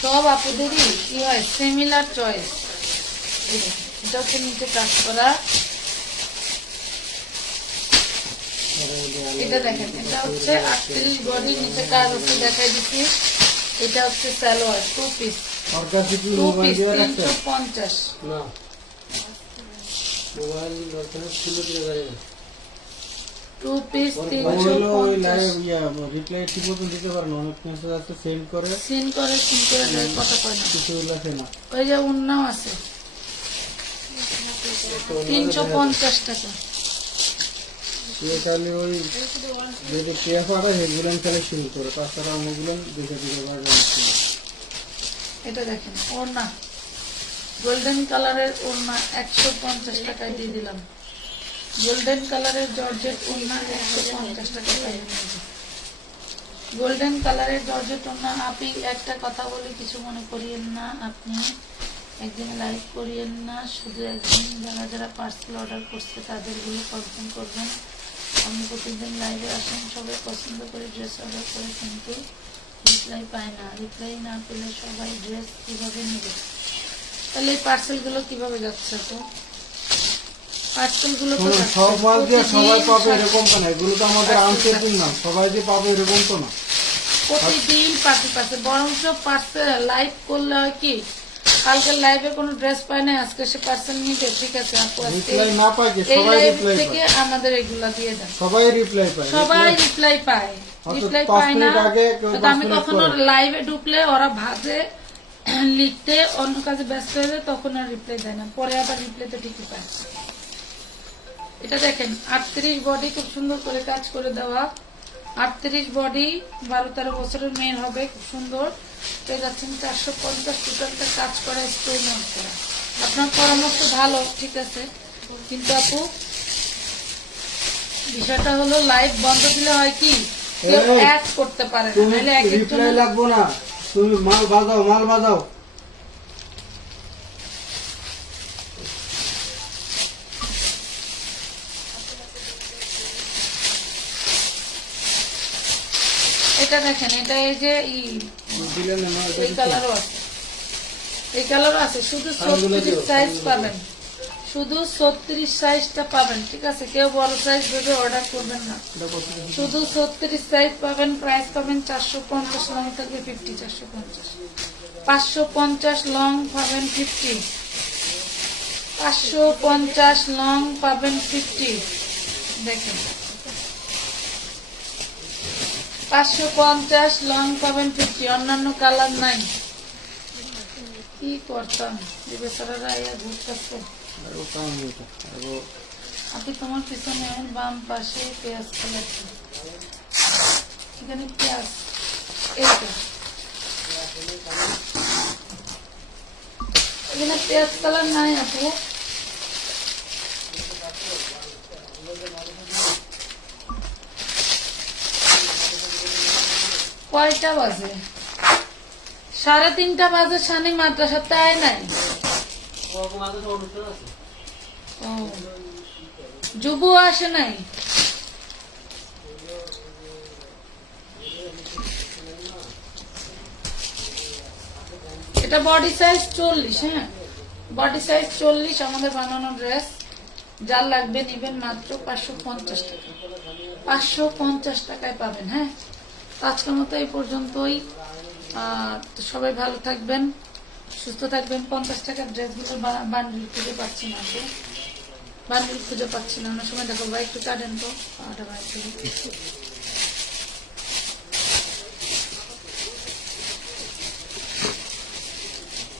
সব আপুদেরই কি হয় সিমিলার চয়েস। এটা হচ্ছে নিচে কাজ করা। এটা দেখেন, এটা হচ্ছে 38 বডি, নিচে কাজ আছে, দেখাই দিচ্ছি। এটা হচ্ছে সালোয়ার 2 পিস, 350। Two piece 350। সিন করে কথা কয় না। ওই যে উন্নাও আছে 350 টাকা। এটা দেখেন ওড়না, গোল্ডেন কালারের ওড়না 150 টাকায় দিয়ে দিলাম। গোল্ডেন কালারের জর্জেট ওড়না 150 টাকা পাইবেন। গোল্ডেন কালারের জর্জেট ওড়না। আপনি একটা কথা বলি, কিছু মনে করিয়েন না, আপনি একদিন লাইভ করিয়েন না, শুধু একদিন যারা যারা পার্সেল অর্ডার করছে তাদেরগুলো কনফার্ম করবেন। আপনি প্রতিদিন লাইভে আসেন, সবাই পছন্দ করে ড্রেস অর্ডার করে, কিন্তু রিপ্লাই পায় না। রিপ্লাই না পেলে সবাই ড্রেস কিভাবে নেবে? তাহলে এই পার্সেলগুলো কিভাবে যাচ্ছে? তো পার্সেলগুলো তো সব মাল দিয়ে সবাই পাবে এরকম তো না, এগুলো তো আমাদের আনসেটিং না, সবাই যে পাবে এরকম তো না। প্রতিদিন পার্সেল, বরং সব পার্সেল লাইভ করলে হয় কি, কালকে লাইভে কোনো ড্রেস পায় না, আজকে সে পার্সেল নিবে, ঠিক আছে আপু, রিপ্লাই না পায় কি এই সবাই লাইভ রিপ্লাই থেকে পায়, আমাদের এগুলা দিয়ে দেন। সবাই রিপ্লাই পায়, সবাই রিপ্লাই পায়। রিপ্লাই পায় না তো আমি কখনো লাইভে ঢুকলে ওরা ভাজে লিখতে অন্য কাজে ব্যস্ত হয়ে, তখন আর রিপ্লাই দেয় না, পরে আবার রিপ্লাই তো ঠিকই পায়। এটা দেখেন 38 বডি, খুব সুন্দর করে কাজ করে দেওয়া। 38 বডি, 12-13 বছরের মেয়ের হবে, খুব সুন্দর। পেয়ে যাচ্ছেন 450, টোটালটা কাজ করা, স্টোন করা। আপনার পরামর্শ ভালো, ঠিক আছে, কিন্তু আপু বিষয়টা হলো লাইভ বন্ধ দিলে হয় কি, কেউ অ্যাড করতে পারে না, নাহলে এক একজন রিপ্লাই লাগবো না, তুমি মাল বাজাও, মাল বাজাও। এটা দেখেন, এটা এই যে এই কালারও আছে, এই কালারও আছে, শুধু 36 সাইজ পাবেন, শুধু 36 সাইজটা পাবেন, ঠিক আছে, কেউ বড় সাইজ ভেবে অর্ডার করবেন না, শুধু 36 সাইজ পাবেন। প্রাইস পাবেন 450, লং থাকবে 50, 450, 550 লং পাবেন 50, 550 লং পাবেন 50। দেখেন 550 লং পাবেন 50, অন্যান্য কালার নাই। কি করতাম, বেচারারা ঘুরতেছে। আপনি তোমার পিছনে বাম পাশে পেঁয়াজ কালার, এখানে পেঁয়াজ, এইটা এখানে পেঁয়াজ কালার নাই আপু। কয়টা বাজে? 3:30 বাজে। শানি মাদ্রাসা তাই নাই। ও, যুবু আসে নাই। এটা বডি সাইজ 40। হ্যাঁ, বডি সাইজ 40 আমাদের বানানো ড্রেস। যার লাগবে নিবেন মাত্র 550 টাকা। 550 টাকায় পাবেন। হ্যাঁ, আজকের মতো এই পর্যন্তই। তো সবাই ভালো থাকবেন, সুস্থ থাকবেন। 50 টাকার ড্রেসগুলো বান্ডিল খুঁজে পাচ্ছি না, বান্ডিল খুঁজে পাচ্ছি না। অন্য সময় দেখো ভাই একটু কাটেন তো।